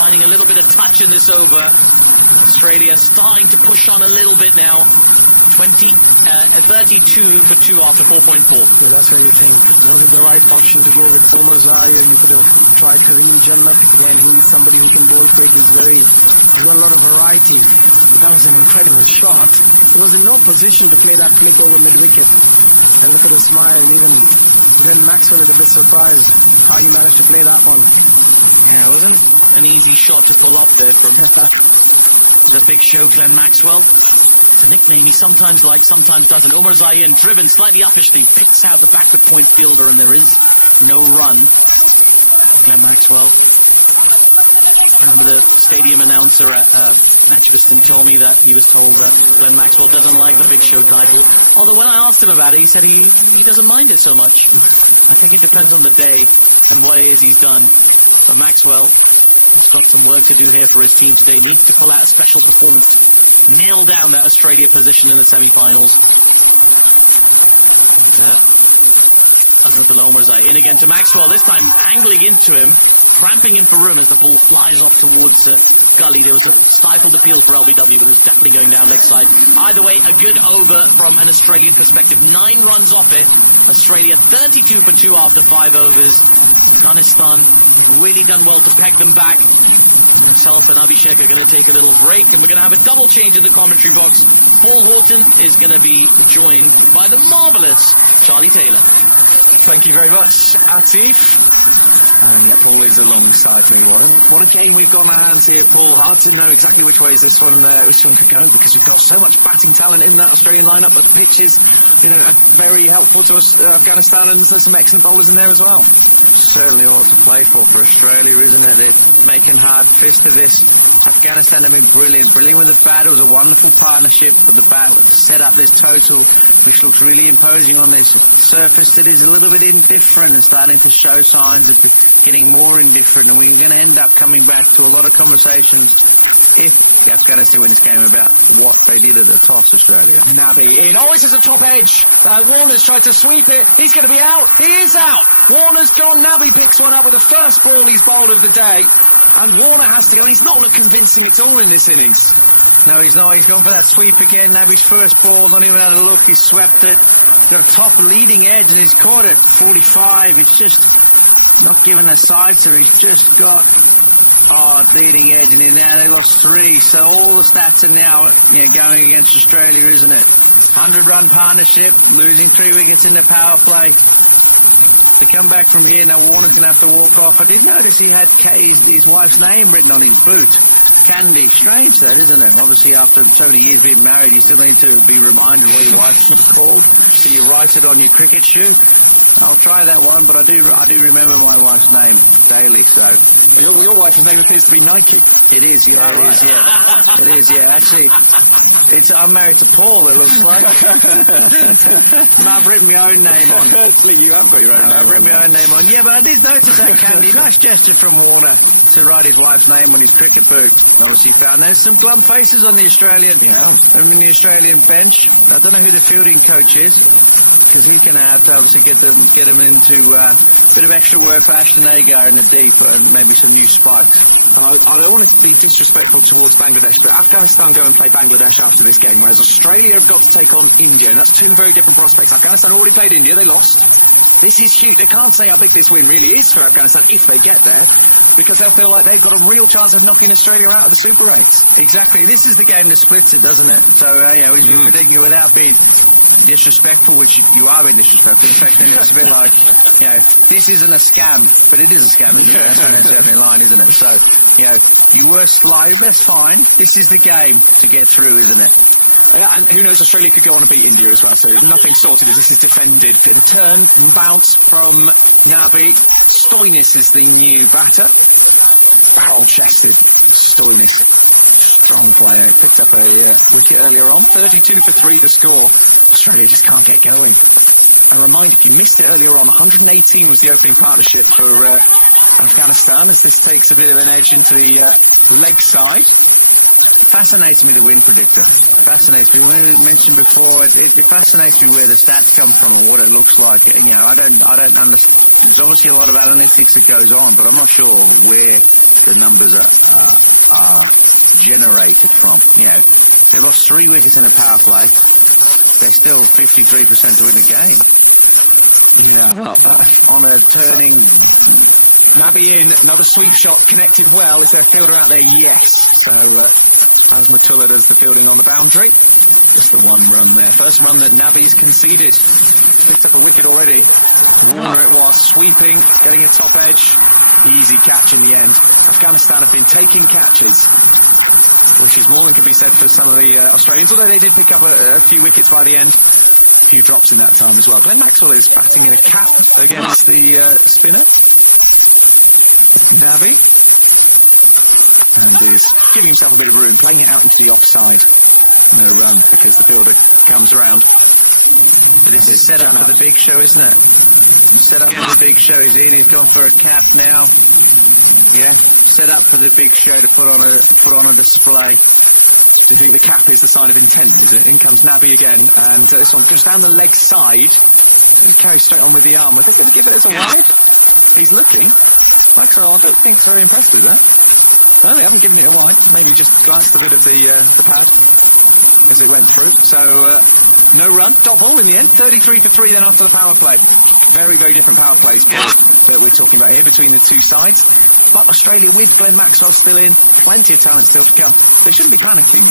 finding a little bit of touch in this over. Australia starting to push on a little bit now. 32 for 2 after 4.4. Yeah, that's what you think. Was it the right option to go with Omarzai, or you could have tried Kareem Jannat? Again, he's somebody who can bowl quick. He's got a lot of variety. That was an incredible shot. He was in no position to play that flick over mid-wicket. And look at the smile. Even Glenn Maxwell is a bit surprised how he managed to play that one. Yeah, it wasn't an easy shot to pull off there from the big show Glenn Maxwell. Nickname he sometimes likes, sometimes doesn't. Omarzai in, driven slightly uppishly, picks out the back to point fielder, and there is no run. Glenn Maxwell And the stadium announcer at Manchester told me that he was told that Glenn Maxwell doesn't like the Big Show title. Although when I asked him about it, he said he doesn't mind it so much. I think it depends on the day and what it is he's done. But Maxwell has got some work to do here for his team today. He needs to pull out a special performance, nail down that Australia position in the semi-finals. In again to Maxwell, this time angling into him, cramping him for room as the ball flies off towards Scully. There was a stifled appeal for LBW, who was definitely going down their side. Either way, a good over from an Australian perspective, 9 runs off it. Australia 32 for 2 after 5 overs. Afghanistan have really done well to peg them back. Myself and Abhishek are going to take a little break and we're going to have a double change in the commentary box. Paul Horton is going to be joined by the marvellous Charlie Taylor. Thank you very much, Artie. Always alongside me, what a shame we've got on our hands here, Paul. Hard to know exactly which way to go. So much classic and talent in that Australian lineup, but pitches, very helpful to us, Afghanistan and there's some excellent bowlers in there as well. Certainly playing for Australia, isn't it? Making hard fit of this. Afghanistan have been brilliant with the bad. It was a wonderful partnership with the bat who set up this total changed looks really imposing on this really imposing on this. The surface it is a little bit indifferent and we are getting more indifferent and we are going to end up coming back to a lot of conversations if Afghanistan wins this game about what they did at the toss, Australia. Naby in. Always is a top edge. Warner's trying to sweep it. He's going to be out. He is out. Warner's gone Naby in. Always is a top edge. Warner's gone Naby picks one up with the first ball is going to be out. He's out. Warner gone Naby hit one up with the first ball. He's not looking convincing at all in this inning. No, he's not looking convincing at all. He's gone for that sweep again. Naby in Naby's first ball. Not even at a look. He's caught it. 45. He's just not given a side to. He's just got leading edge, and now they've lost 3. So all the stats are now going against Australia. 100-run partnership, losing 3 wickets in the power play. To come back from here, now Warner's going to have a double change in the commentary box. His wife's name written written Candy. Strange though, isn't it? So, Candy, strange though. Obviously after 30 years you'd be reminded what your wife's name is, so you write it on your cricket shoe. I'll try that one, but I do remember my wife's name daily. So your wife is name appears to be Nike. It is, yeah. It is, yeah. Actually, I'm written my own name on. You have got your own name on. Yeah, but I did notice that gesture from Warner to write his wife's name on his cricket boot. There's some glum faces on the Australian bench. I don't know who the fielding coach is, because he's going to obviously get them into a bit of extra work for Ashton Agar and maybe some new spikes. And I don't want to be disrespectful towards Bangladesh. Afghanistan go and play Bangladesh after this game, Wales Australia have got play India, and that's two very different prospects. Afghanistan already played India. That's an already played This is huge how big this win really is for Afghanistan if they get there because they'll feel like they've got a real chance of knocking Australia into the Super Rugby final final. Because this is the game that splits it, doesn't it? Yeah, we are predicting you without being disrespectful, which you are being disrespectful. You are being disrespectful, which you are being like, this disrespectful. This is the game to get through, isn't it? Yeah, and who knows Australia could be sorted. In turn, bounce from Naby. Stoinis is the new batter. Old-Chester Stoinis. Strong play. He picked up a wicket earlier on. 32 for 3 to score. Australia just can't get going. And he missed it earlier on. Missed it earlier on.1unded open partnerstaan has just taken the leg side. Fascinates me to win for Bitter. Fascinates me. When we mentioned before, it'd be fascinate me where it looks like. I don't understand. There's obviously a lot of analysis goes on, but I don't know where the numbers are generated from. They lost 3 wickets in the power play. They're still 53% to win the game. On a turning Naby in, another sweet shot, connected well. Is their fielder out there? Yes. So, as the fielding on the boundary. Just the one run there. First run that Nabby's conceded already. Warner it was, sweeping, getting his top edge. Easy catch till the end. Afghanistan have been taking catches, which is more than could be said for some of the Australians, although they did pick up a few wickets by the end. A few drops in that time as well. Glenn Maxwell batting a few wickets by the end. Few drops in that time against the Spinners. Naby And is giving himself a bit of room, playing it out into the offside run before this comes around. This is set up for the big show, isn't it? Set up for the big show to put on a cap now. Yeah, set up for the big show to put on a display. I think the cap is the sign of intent, is it? In comes Naby again, and this one comes down the leg side. Carry straight on with the arm. It's a while. He's looking. Maxwell, I think so impressive, that. Oh, he hasn't given it a while. Maybe just liked a bit of the pad as it were. No run, dot ball in the end. 33 to 3 then after the power play. Very, very different power play. Very good different power play. But Australia with Glenn Maxwell still in. Plenty time to come. They shouldn't be panicking.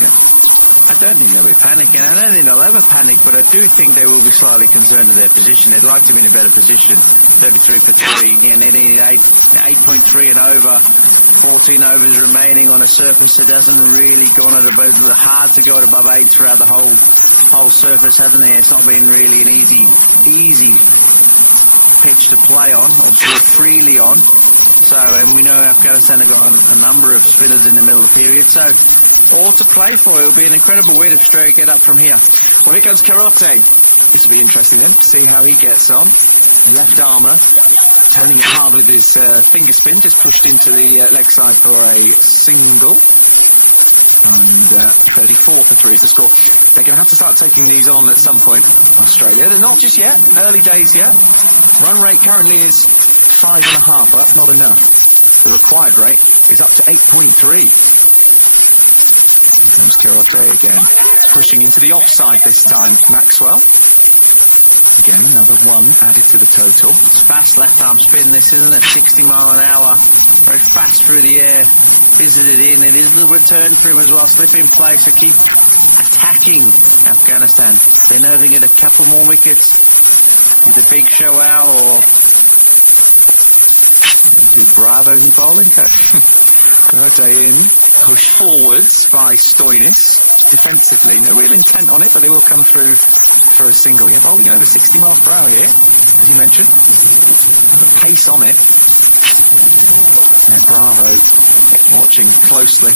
I don't think they'll be panicking. I don't think they'll ever panic, but I don't think they'll ever panic. I don't think they'll ever be in a position to be in a better position. 8.3 and over. 14 overs remaining on a surface that hasn't really gone at the buzzer. Hard to go throughout the whole surface, haven't they? It's not been really easy pitch to play on and draw freely on. So, and we know Afghanistan have got a number of spinners in the middle period, so all to play for. It'll be an incredible way to get up from here. Well, here comes Karate. This will be interesting, see how he gets on. Left armour, turning hard with his finger spin, just pushed into the leg side for a single. And so the thought between the Scottish, they're going to have to start taking these on at some point, Australia. They're not just yet. Early days yet. Run rate currently is 5.5. Well, that's enough. The acquired rate is up to 8.3. Pushing into the offside this time, Maxwell. Again, number 1 added to the total. Fast left arm spin, they're 2 at 60 throughh through the air, isn't it in, and in Hubert turns for him as well. Cliff in play for keep attacking Afghanistan. They're now thinking a couple more wickets. Is a big show out, or Bravo's in bowling? Push forwards by Stoinis. Defensively, it would have been spent on it, but he will come through for a single. He can hold it, but he will come through for a single. He has pace on it, but he will come through. Bravo watching closely.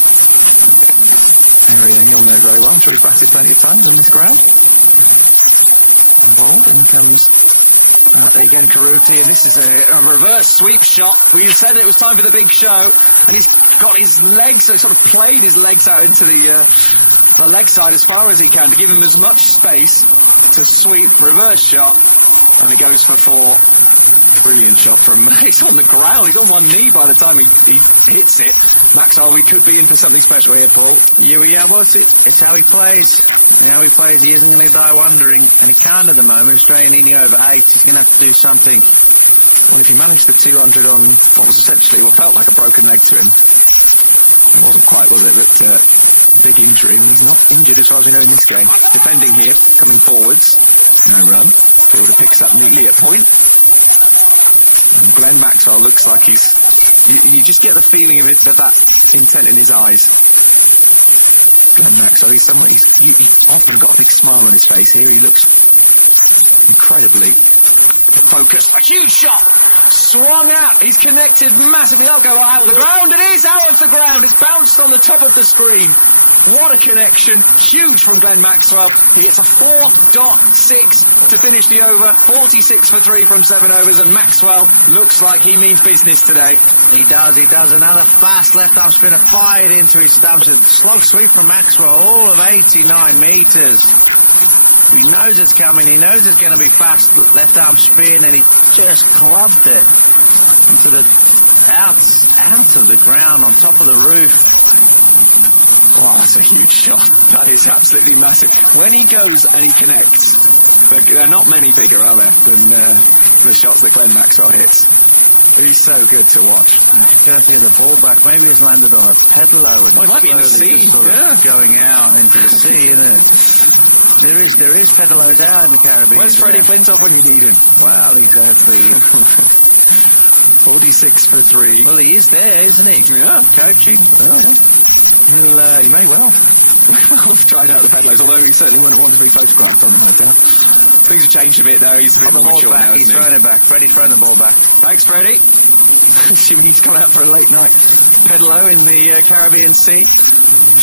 Head low in the Caribbean Sea.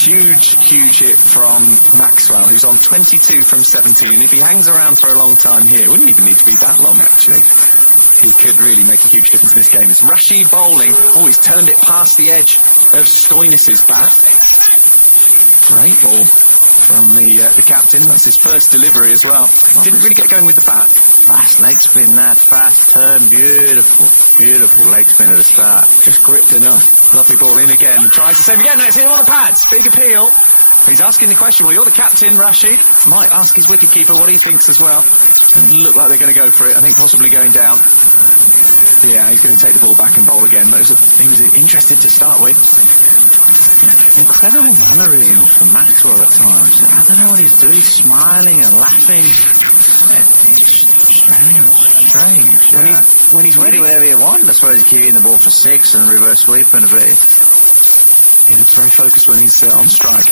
Huge hit from Maxwell, who's on 22 from 17. If he hangs around for a long time here, wouldn't even need to be that long, actually. He could really make a huge difference in this game. Rashid bowling. Oh, he's turned it past the edge of Stoinis' bat. Great ball from the captain. That's his first delivery as well. Didn't really get going with the bat. Fast leg spin that. Fast turn. Beautiful leg spin at the start. Just quick enough. Drop the ball in again. Tries the same again. No, it's in on the pads. Big appeal. He's asking the question. Well, you're the captain, Rashid. Might ask his wicketkeeper what he thinks as well. Doesn't look like they're going to go for it. I think possibly going down. Yeah, he's going to take the ball back and bowl again. But it was interesting to start with. Clever manner really from Maxwell at times. I don't know what he's doing. Smiling and laughing. Strange. When he's ready, whatever you want. I suppose give him the ball for 6 and reverse sweep and a bit. He looks very focused when he's on strike.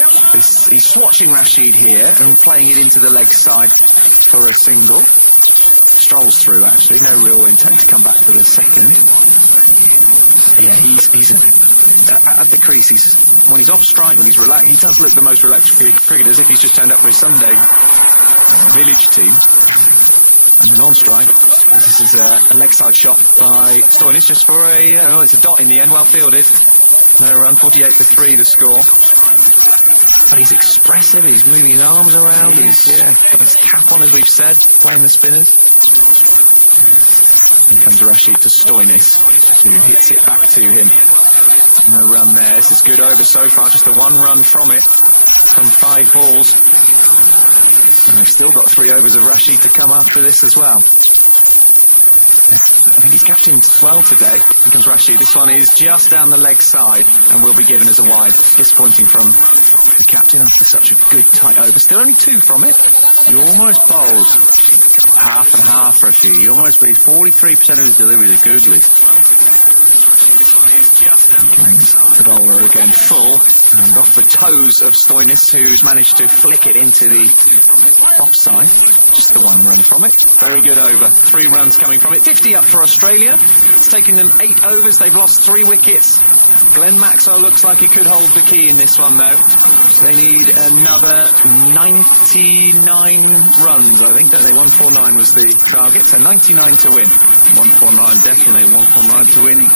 He's swatching Rashid here and playing it into the leg side for a single. Strolls through actually, no real intent to come back for the second. Yeah, he's at the crease. When he's off strike and he's relaxed, he does look the most relaxed cricketer, as if he's just turned up for his Sunday village team. And then on strike, this is a leg side shot by Stoinis just for it's a dot in the end, well fielded. No run, 48 for 3 the score. But he's expressive, he's moving his arms around, he's got his cap on, as we've said, playing the spinners. Here comes Rashid for Stoinis, who hits it back to him. No run there. This is good over so far, just a 1 run from it, from 5 balls. And they've still got 3 overs of Rashid to come after this as well. I think he's captained well today. Here comes Rashid. This one is just down the leg side and will be given as a wide. Disappointing from the captain after such a good tight over. Still only 2 from it. You almost bowled half and half, Rashid. You almost really 43% of his deliveries are googly. The bowler again full and off the toes of Stoinis, who's managed to flick it into the offside. Just the 1 run from it. Very good over. 3 runs coming from it. 50 up for Australia. It's taken them 8 overs. They've lost 3 wickets. Glenn Maxwell looks like he could hold the key in this one though. They need another 99 runs, I think, don't they? 149 was the target, so 99 to win. 149 definitely, 149 to win.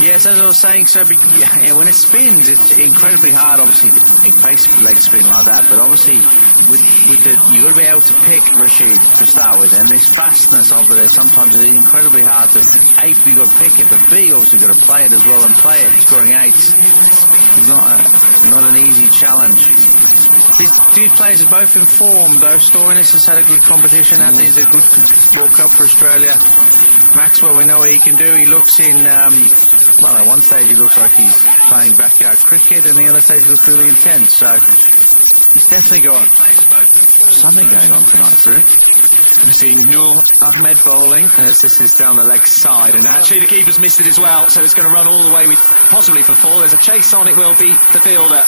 Yes, as I was saying, so when it spins, it's incredibly hard, obviously, to pick pace with leg spin like that. But obviously, you've got to be able to pick Rashid to start with, and this fastness of it, sometimes it's incredibly hard to. A, you've got to pick it, but B, obviously, you've got to play it as well and play it. Scoring 8s is not an easy challenge. These players are both informed, though. Stoinis has had a good competition. That is a good World Cup for Australia. Maxwell, we know what he can do. He looks in. Well, at one stage he looks like he's playing backyard cricket, and the other stage he looks really intense. So he's definitely got something going on tonight for him. We're seeing Noor Ahmed bowling as this is down the leg side, and actually the keeper's missed it as well, so it's going to run all the way with possibly for 4. There's a chase on, it will beat the fielder.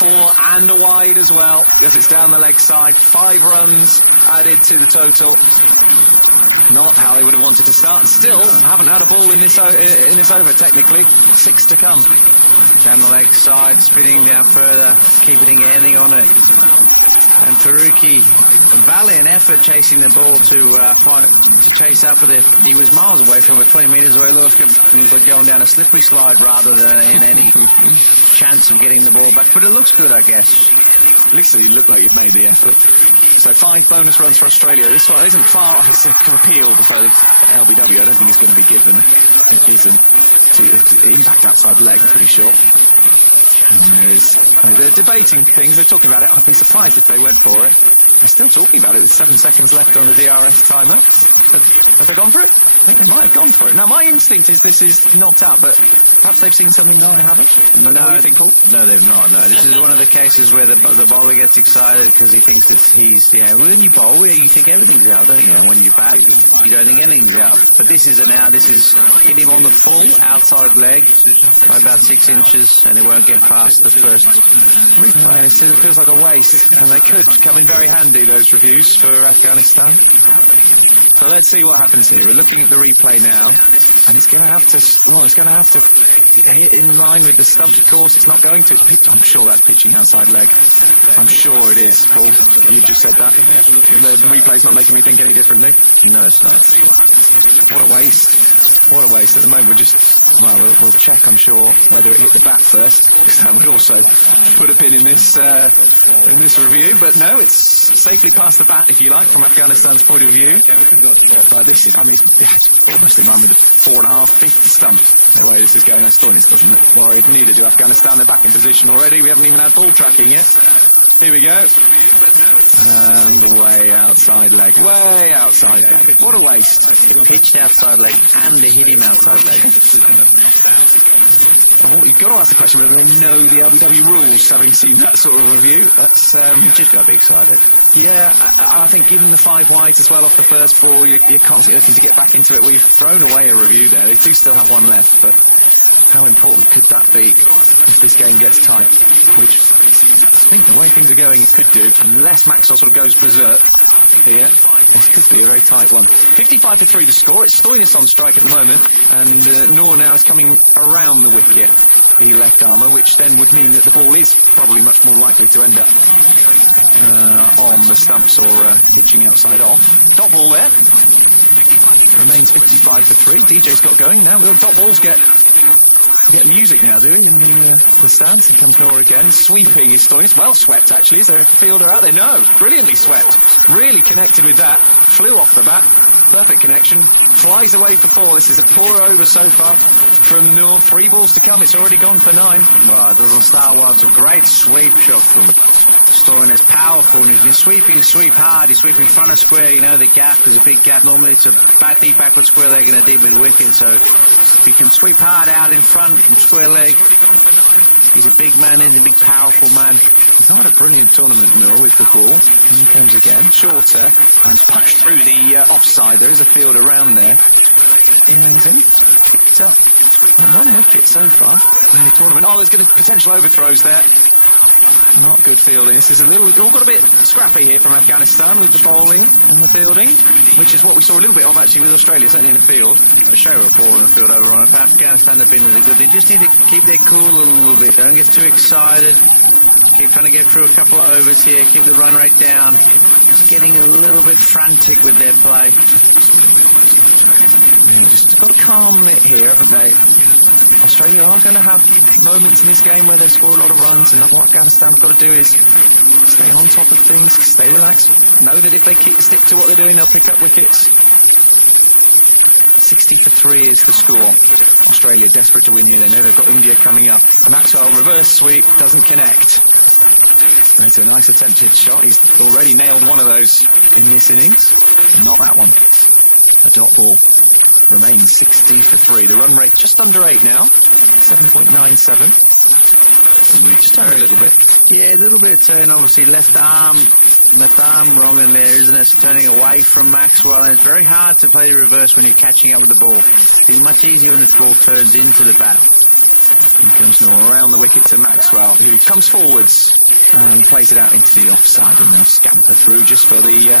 4 and a wide as well because it's down the leg side. 5 runs added to the total. Not how they would have wanted to start, and still haven't had a ball in this over technically. 6 to come. Down the leg side, spinning down further, keeping anything on it. And Faruqi, valiant effort chasing the ball to chase up with it. He was miles away from it, 20 metres away. Look, he was going down a slippery slide rather than in any chance of getting the ball back. But it looks good, I guess. At least he looked like he's made the effort. So 5 bonus runs for Australia. This one isn't far. It's appealed by LBW. I don't think it's going to be given. It isn't. Impact outside leg, pretty sure. And they're debating things. They're talking about it. I'd be surprised if they went for it. They're still talking about it with 7 seconds left on the DRS timer. Have they gone for it? I think they might have gone for it. Now, my instinct is this is not out, but perhaps they've seen something that I haven't. No, you think, Paul? No, they've not. No, this is one of the cases where the bowler gets excited because he thinks that he's, when you bowl, you think everything's out, don't you? When you bat, you don't think anything's out. But this is hit him on the full outside leg by about 6 inches, and it won't get past the first replay. It feels like a waste, and they could come in very handy, those reviews for Afghanistan. So let's see what happens here. We're looking at the replay now, and it's going to have to hit in line with the stump, of course. It's not going to. I'm sure that's pitching outside leg. I'm sure it is, Paul. You've just said that. The replay's not making me think any differently. No, it's not. What a waste. What a waste. At the moment, we'll check, I'm sure, whether it hit the bat first, because that would also put a pin in this review. But no, it's safely past the bat, if you like, from Afghanistan's point of view. But this is, it's almost in line with the 4.5 feet stump, the way this is going. Stoinis doesn't worry, neither do Afghanistan. They're back in position already. We haven't even had ball tracking yet. Here we go. And way outside leg. Way outside leg. What a waste. Pitched outside leg and they hit him outside leg. Well, you've got to ask the question whether they know the LBW rules, having seen that sort of review. That's You just got to be excited. yeah. I think given the 5 wides as well off the first ball, you're constantly looking to get back into it. We've thrown away a review there. They do still have one left, but how important could that be if this game gets tight? Which I think the way things are going, it could do, unless Maxwell sort of goes berserk here. It could be a very tight one. 55 to 3 the score. It's Stoinis on strike at the moment, and Noor now is coming around the wicket, the left armour, which then would mean that the ball is probably much more likely to end up on the stumps or pitching outside off. Dot ball there. Remains 55 to 3. DJ's got going now. Will dot balls get music now, do we, in the stands? Here comes Noor again. Sweeping is Stoinis. Well swept, actually. Is there a fielder out there? No. Brilliantly swept. Really connected with that. Flew off the bat. Perfect connection. Flies away for 4. This is a poor over so far from Noor. 3 balls to come. It's already gone for 9. Well, it doesn't start well. It's a great sweep shot from Stoinis. Powerful, and he's been sweep hard. He's sweeping front of square. You know, the gap is a big gap. Normally it's a deep backward square leg and a deep mid wicket, so if he can sweep hard out in front from square leg, he's a big man, he's a big powerful man. He's had a brilliant tournament, Noor, with the ball. And he comes again. Shorter. And punched through the offside. There is a field around there. And he's only picked up 1 wicket so far in the tournament. Oh, there's going to be potential overthrows there. Not good fielding. This is all got a bit scrappy here from Afghanistan with the bowling and the fielding, which is what we saw a little bit of actually with Australia, certainly in the field. Australia were poor in the field overall. If Afghanistan have been really good, they just need to keep their cool a little bit. Don't get too excited. Keep trying to get through a couple of overs here. Keep the run rate down. Just getting a little bit frantic with their play. Yeah, just got to calm it here, haven't they? Australia are going to have moments in this game where they score a lot of runs, and what Afghanistan's got to do is stay on top of things, stay relaxed, know that if they stick to what they're doing, they'll pick up wickets. 60 to 3 is the score. Australia desperate to win here. They know they've got India coming up. Maxwell reverse sweep, doesn't connect. That's a nice attempted shot. He's already nailed one of those in this innings, but not that one. A dot ball. Remains 60 to 3. The run rate just under 8 now. 7.97. Just turn a little bit. Yeah, a little bit turn. Obviously, left arm wrong in there, isn't it? It's turning away from Maxwell, and it's very hard to play the reverse when you're catching up with the ball. It's much easier when the ball turns into the bat. Here comes Noor around the wicket to Maxwell, who comes forwards and plays it out into the offside, and they'll scamper through just for the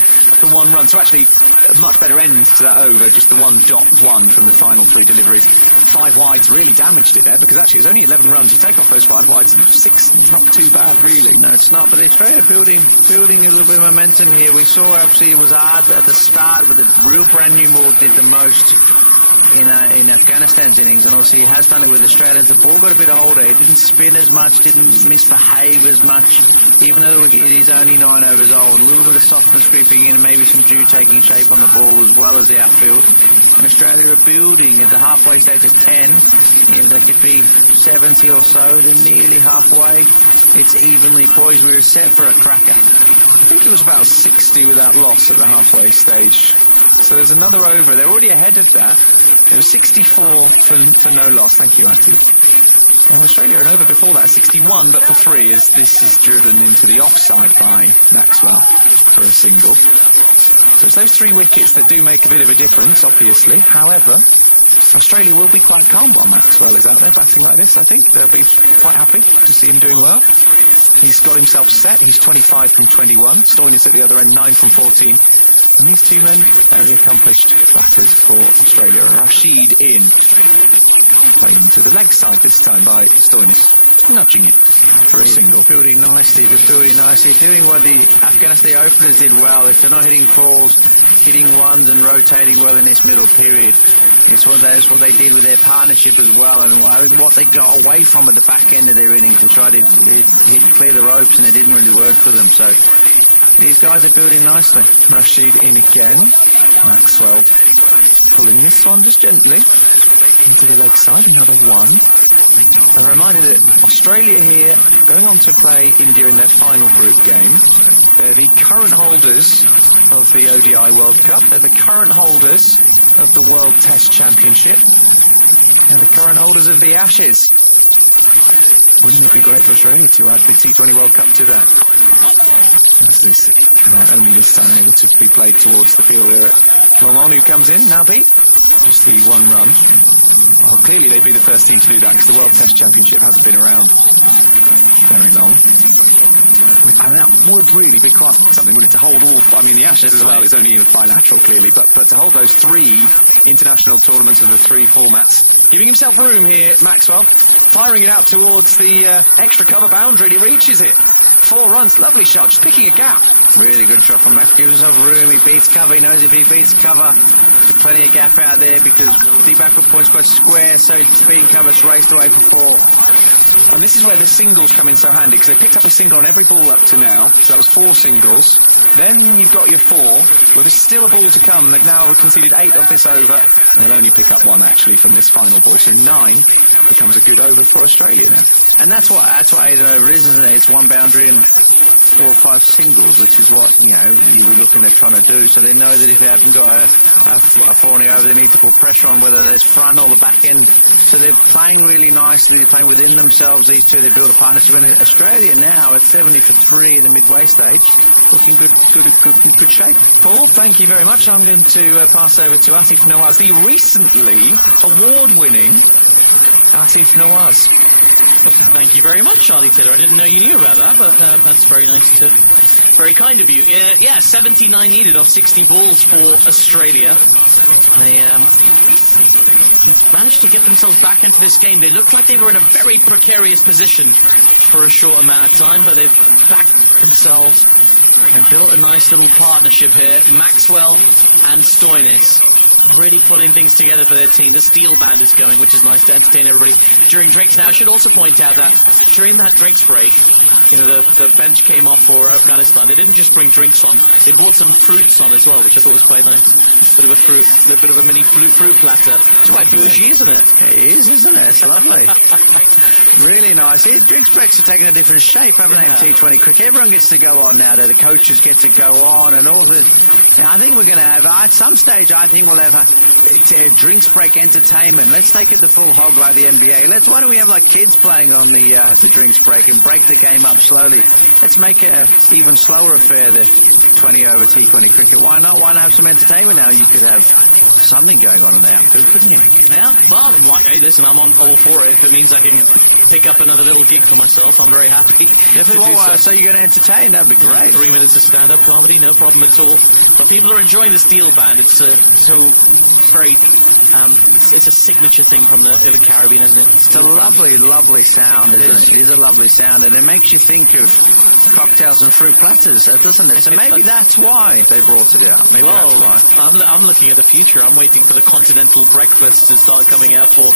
1 run. So actually, a much better end to that over, just the 1.1 from the final 3 deliveries. 5 wides really damaged it there, because actually it was only 11 runs. You take off those 5 wides, and 6, not too bad really. No, it's not, but Australia building a little bit of momentum here. We saw obviously it was hard at the start, but the real brand new ball did the most in Afghanistan's innings, and obviously he has done it with Australia. The ball got a bit older. It didn't spin as much, didn't misbehave as much, even though it is only 9 overs old. A little bit of softness creeping in, maybe some dew taking shape on the ball as well as the outfield. And Australia are building at the halfway stage of 10. They could be 70 or so. They're nearly halfway. It's evenly poised. We're set for a cracker. I think it was about 60 without loss at the halfway stage. So there's another over. They're already ahead of that. It was 64 for no loss. Thank you, Aki. Well, Australia are over before that, 61, but for 3, as this is driven into the offside by Maxwell for a single. So it's those 3 wickets that do make a bit of a difference, obviously. However, Australia will be quite calm while Maxwell is out there batting like this. I think they'll be quite happy to see him doing well. He's got himself set. He's 25 from 21. Stoinis at the other end, 9 from 14. And these two men, very accomplished batters for Australia. Rashid in, playing to the leg side this time by Stoinis, nudging it for a single. Building nicely, doing what the Afghanistan openers did well. If they're not hitting balls, hitting ones and rotating well in this middle period. It's what they did with their partnership as well, and what they got away from at the back end of their innings. They tried to clear the ropes, and it didn't really work for them. So these guys are building nicely. Rashid in again. Maxwell pulling this one just gently into the leg side. Another one. A reminder that Australia here going on to play India in their final group game. They're the current holders of the ODI World Cup. They're the current holders of the World Test Championship. And the current holders of the Ashes. Wouldn't it be great for Australia to add the T20 World Cup to that? Only this time able to be played towards the fielder. Long who comes in, Nabi. Just the one run. Well, clearly they'd be the first team to do that because the World Test Championship hasn't been around very long. And that would really be quite something, wouldn't it, to hold all... I mean, the Ashes as well is only bilateral, clearly, but to hold those three international tournaments of the three formats, giving himself room here, Maxwell, firing it out towards the extra cover boundary, he reaches it. 4 runs, lovely shot, just picking a gap. Really good shot from Max. Gives himself room, he beats cover, he knows if he beats cover, there's plenty of gap out there because deep backward point's quite square, so he's beating cover, it's raced away for 4. And this is where the singles come in so handy, because they picked up a single on every ball up to now, so that was 4 singles. Then you've got your 4, well, there's still a ball to come. They've now conceded 8 of this over. They'll only pick up 1 actually from this final ball, so 9 becomes a good over for Australia now. And that's what 8 and over is, isn't it? It's 1 boundary and 4 or 5 singles, which is what you were looking at trying to do. So they know that if they haven't got a 4 and over, they need to put pressure on whether it's front or the back end. So they're playing really nicely. They're playing within themselves. These two, they build a partnership. And Australia now at 70 for 3 in the midway stage, looking good shape. Paul, thank you very much. I'm going to pass over to Atif Nawaz, the recently award-winning Atif Nawaz. Thank you very much, Charlie Taylor. I didn't know you knew about that, but that's very nice very kind of you. Yeah, 79 needed off 60 balls for Australia. They managed to get themselves back into this game. They looked like they were in a very precarious position for a short amount of time, but they've backed themselves and built a nice little partnership here. Maxwell and Stoinis really putting things together for their team. The steel band is going, which is nice to entertain everybody during breaks. Now, I should also point out that during that drinks break, the bench came off for Afghanistan. They didn't just bring drinks on; they brought some fruits on as well, which I thought was quite nice. Bit of a mini fruit platter. It's quite bougie, isn't it? It is, isn't it? It's lovely. Really nice. These drinks breaks are taking a different shape, haven't they, in T20 cricket? Everyone gets to go on now. The coaches get to go on and all this. I think we're going to have, at some stage, I think we'll have a drinks break entertainment. Let's take it the full hog like the NBA. Why don't we have like kids playing on the drinks break and break the game up slowly? Let's make it an even slower affair, the 20 over T20 cricket. Why not? Why not have some entertainment now? You could have something going on in the afternoon, couldn't you? Yeah, well, hey, listen, I'm all for it. If it means I can pick up another little gig for myself, I'm very happy. So you're going to entertain? That'd be great. 3 minutes of stand-up comedy, no problem at all. But people are enjoying the steel band. It's so very... it's a signature thing from the Caribbean, isn't it? It's a lovely sound, isn't it? It is a lovely sound, and it makes you think of cocktails and fruit platters, doesn't it? So maybe that's why they brought it out. Maybe that's why. I'm looking at the future. I'm waiting for the continental breakfast to start coming out for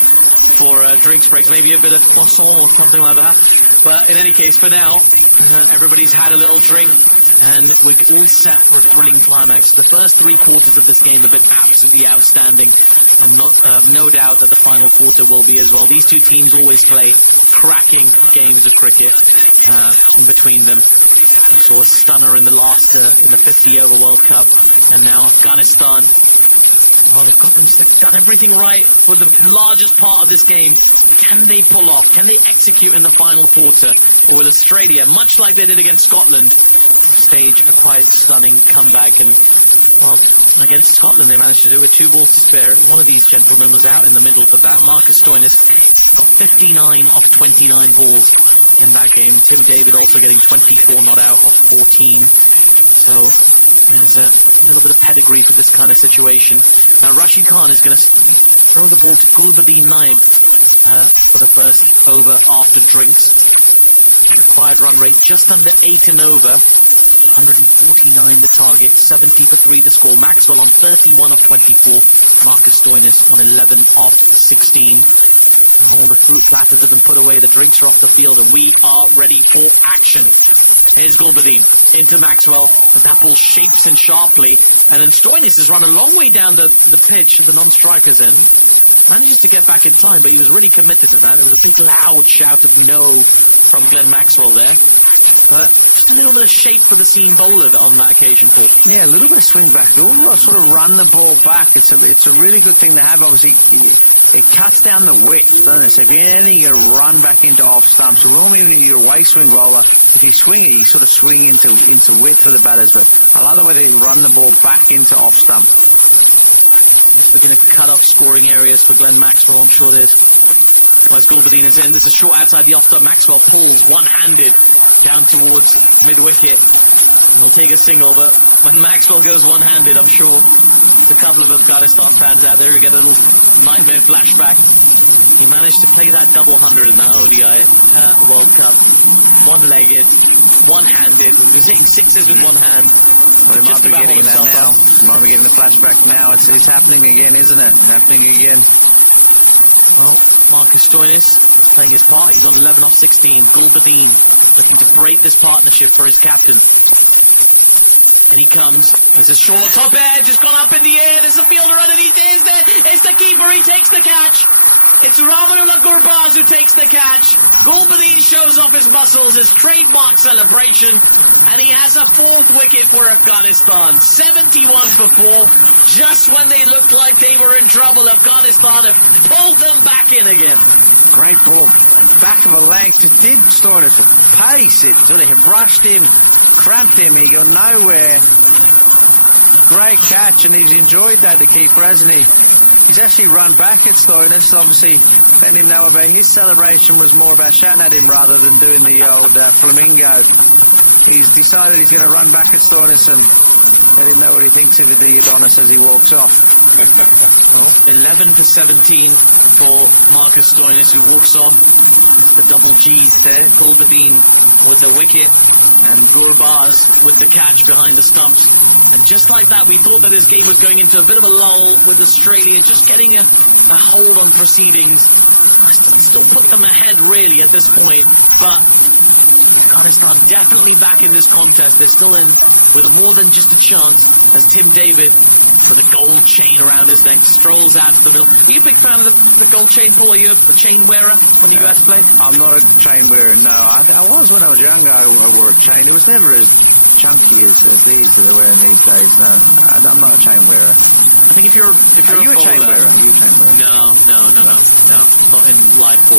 drinks breaks. Maybe a bit of croissant or something like that. But in any case, for now, everybody's had a little drink, and we're all set for a thrilling climax. The first 3 quarters of this game have been absolutely outstanding. No doubt that the final quarter will be as well. These two teams always play cracking games of cricket in between them. We saw a stunner in the last, in the 50-over World Cup, and now Afghanistan. They've done everything right for the largest part of this game. Can they pull off? Can they execute in the final quarter? Or will Australia, much like they did against Scotland, stage a quite stunning comeback? And, well, against Scotland, they managed to do it 2 balls to spare. One of these gentlemen was out in the middle for that. Marcus Stoinis got 59 off 29 balls in that game. Tim David also getting 24 not out off 14. So There's a little bit of pedigree for this kind of situation. Now Rashid Khan is going to throw the ball Gulbadin Naib for the first over after Prince. 5 run rate, just under 8 and over. 149 the target, 70 for 3 the score. Maxwell on 31 off 24. Marcus Stoinis on 11 off 16. All the fruit platters have been put away, the drinks are off the field, and we are ready for action. Here's Gulbadin into Maxwell. That ball shapes and sharply, and then Stoinis has run a long way down the pitch at the non-striker's end. Managed to get back in time, but he was really committed to that. He was really committed to that. From Glenn Maxwell there. A little bit of shape for the seam bowler on that occasion, Paul. Yeah, a little bit of swing back. All got to run the ball back. It's a really good thing to have, obviously. It cuts down the width, doesn't't it? So if you anything 'If you swing it, you sort of swing into into He might be getting that now. It might be flashing again, isn't it? It's happening again again. Marcus Stoinis playing his part. He's on 11 16 11 bbing to break this partnership for his captain. And he comes. There's a short top edge. It's gone up in the fielder underneath. It's the keeper. It's Ravana Gurbaz who takes the catch. Gulbadin shows off his muscles, his trademark celebration, and he has a 4th wicketet for Afghanistan. 71 for 4 just when when they looked like they were in trouble, Afghanistan have pulled them back in again. Great ball. Back of a length it 'did 'Stoinis the pace. It really brushed him, cramped him. He cramped him. Great 'Great catch, and 'd actually run back at Stoinis, obviously run back at Stoinis. Letting to know about his celebration was more about shouting him rather than doing the old flamingo. He's decided he's going to run back at Stoinis and let him know what he thinks of Adonis as he walks off. 11 to 17 for Marcus Stoinis, who walks off. The double G's there. Gulbadin with the wicket, and Gurbaz with the catch behind the the stumps. And just like that, we thought that we thought into a bit of a lull with Australia just getting a hold on proceeding. Still put them ahead really at this point, but Afghanistan definitely back in this contest. They're still in with more than just a chance that Tim David, the I'm Are you you. No, not in not 4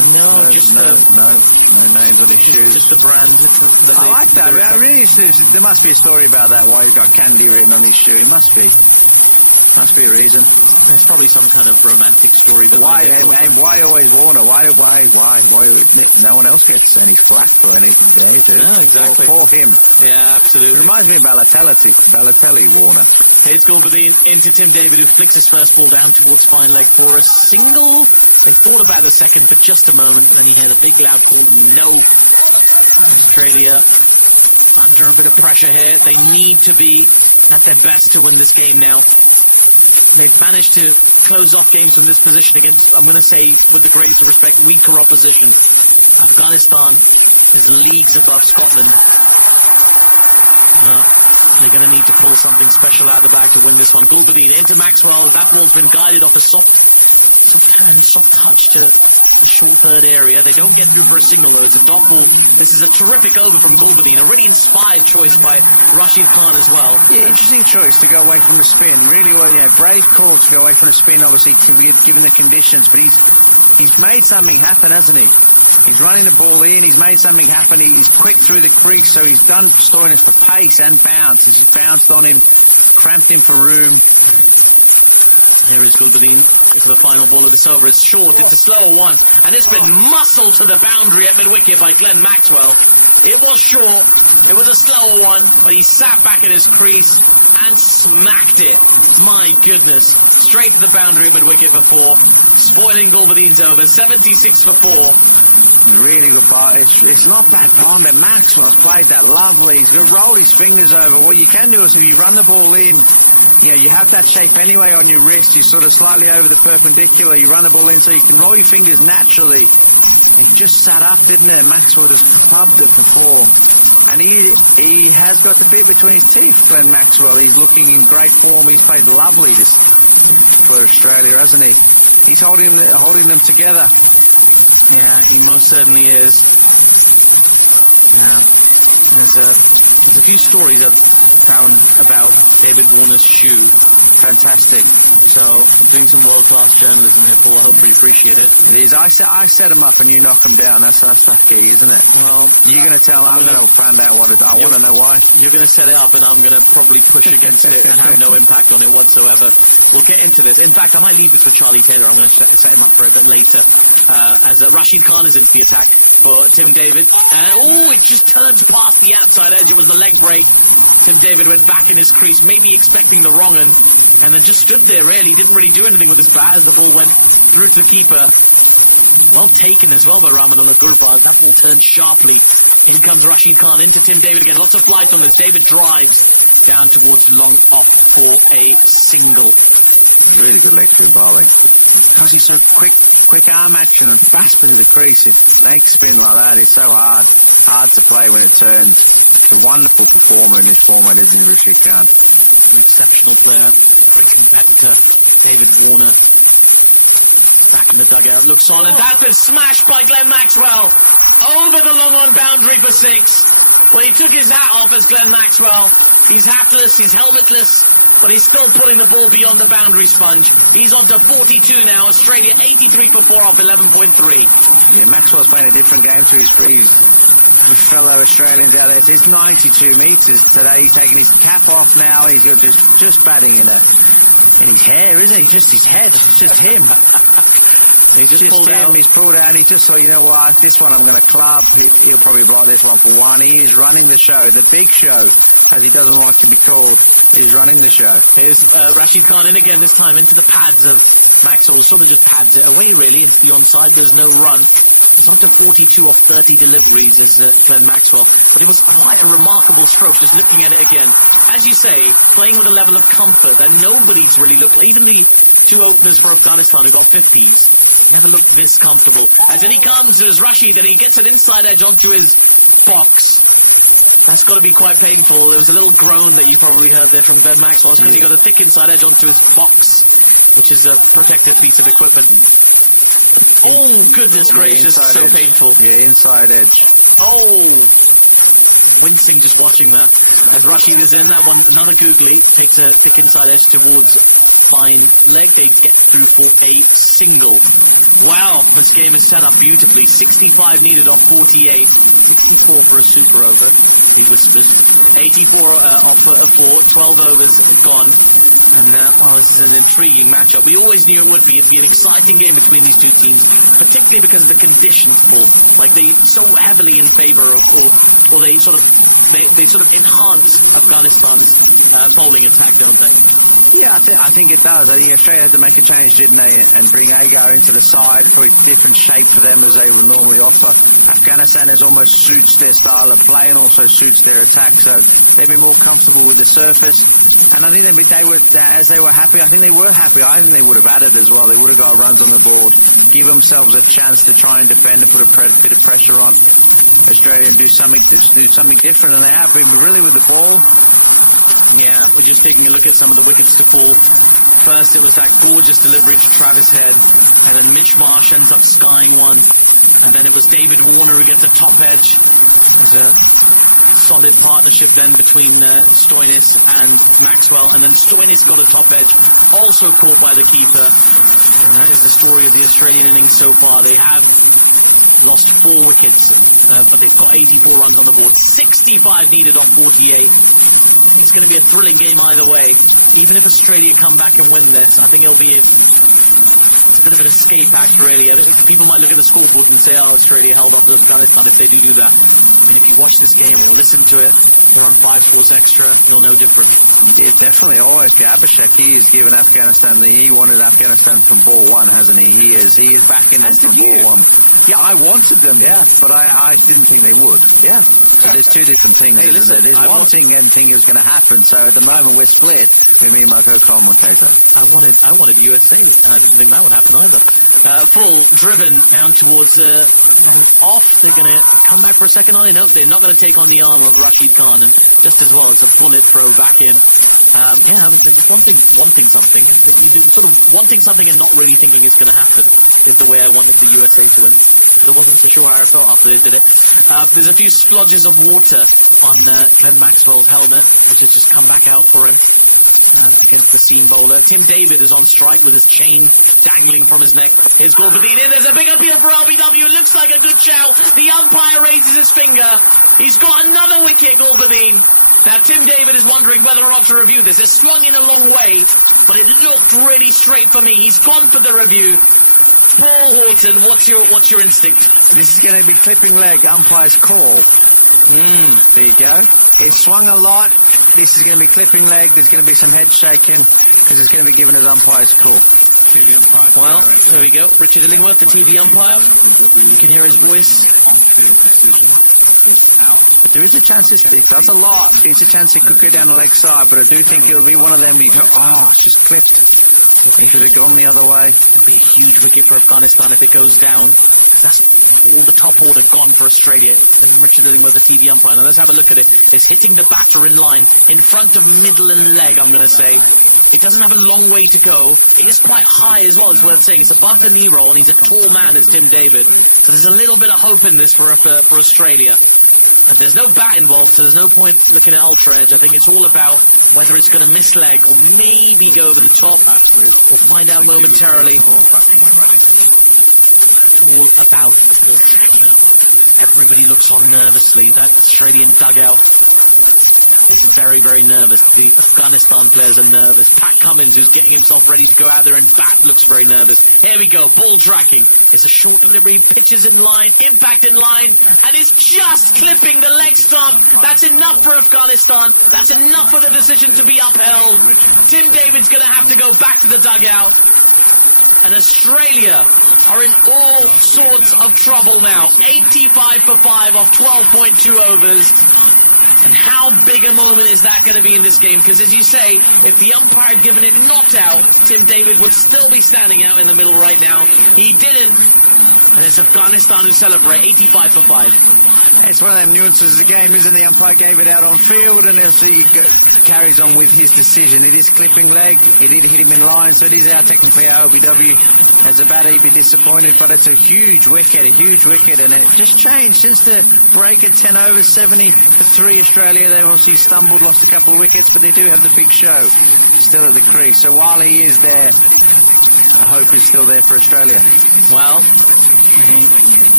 not not not 9 names a really. Yeah, absolutely. Balotelli, Warner. Here's Gulbadin into Tim David with the first ball down towards fine leg for a single. They thought about the second for just a moment and he hearded a bigg loudad big a big big with the greatest respect, weaker oppositiontion. Afghanistan is leagues above Scotland. They're going to need to pull something special out of the back of back of win Gulbadin into Maxwellll's into Maxwellin that third area. They don't get through for a single over. The dot ball, this is a terrific over from Gulbadin. A really inspiring choice to go away from the the spin. Brave called to go wait for a spin, obecially brave conditionsons, but but he's made somed sommadeed som into the final ball of this over. It's short, it's a slower one, and it's been muscled to the boundary at mid-wicket by Glenn Maxwell. It was short, it was a slower one, but he sat back at his crease and smacked it. My goodness, straight to the boundary at mid-wicket for 4. Spoiling Gulbadin's over, 76 for 4. Really good ball. It's not bad bonder. Maxwell played that lovely. He's rolled his fingers over. What you can do is if you run the ball in, so you run the ball on your your shape up didn't it? You You have the ball in so you you you you roll you roll you you He's played box bit of an escape act, really. I think people might look at the scoreboard and say, oh, Australia held up for Afghanistan if they needed that. I think if you watch this game or listen to it around 5 quarters extra, you'll know different. Yeah, definitely. Almost the Abhishek. He has given Afghanistan he wanted Afghanistan from ball one, hasn't he? He is backing them from ball one. I wanted them, but I didn't think they would. Yeah.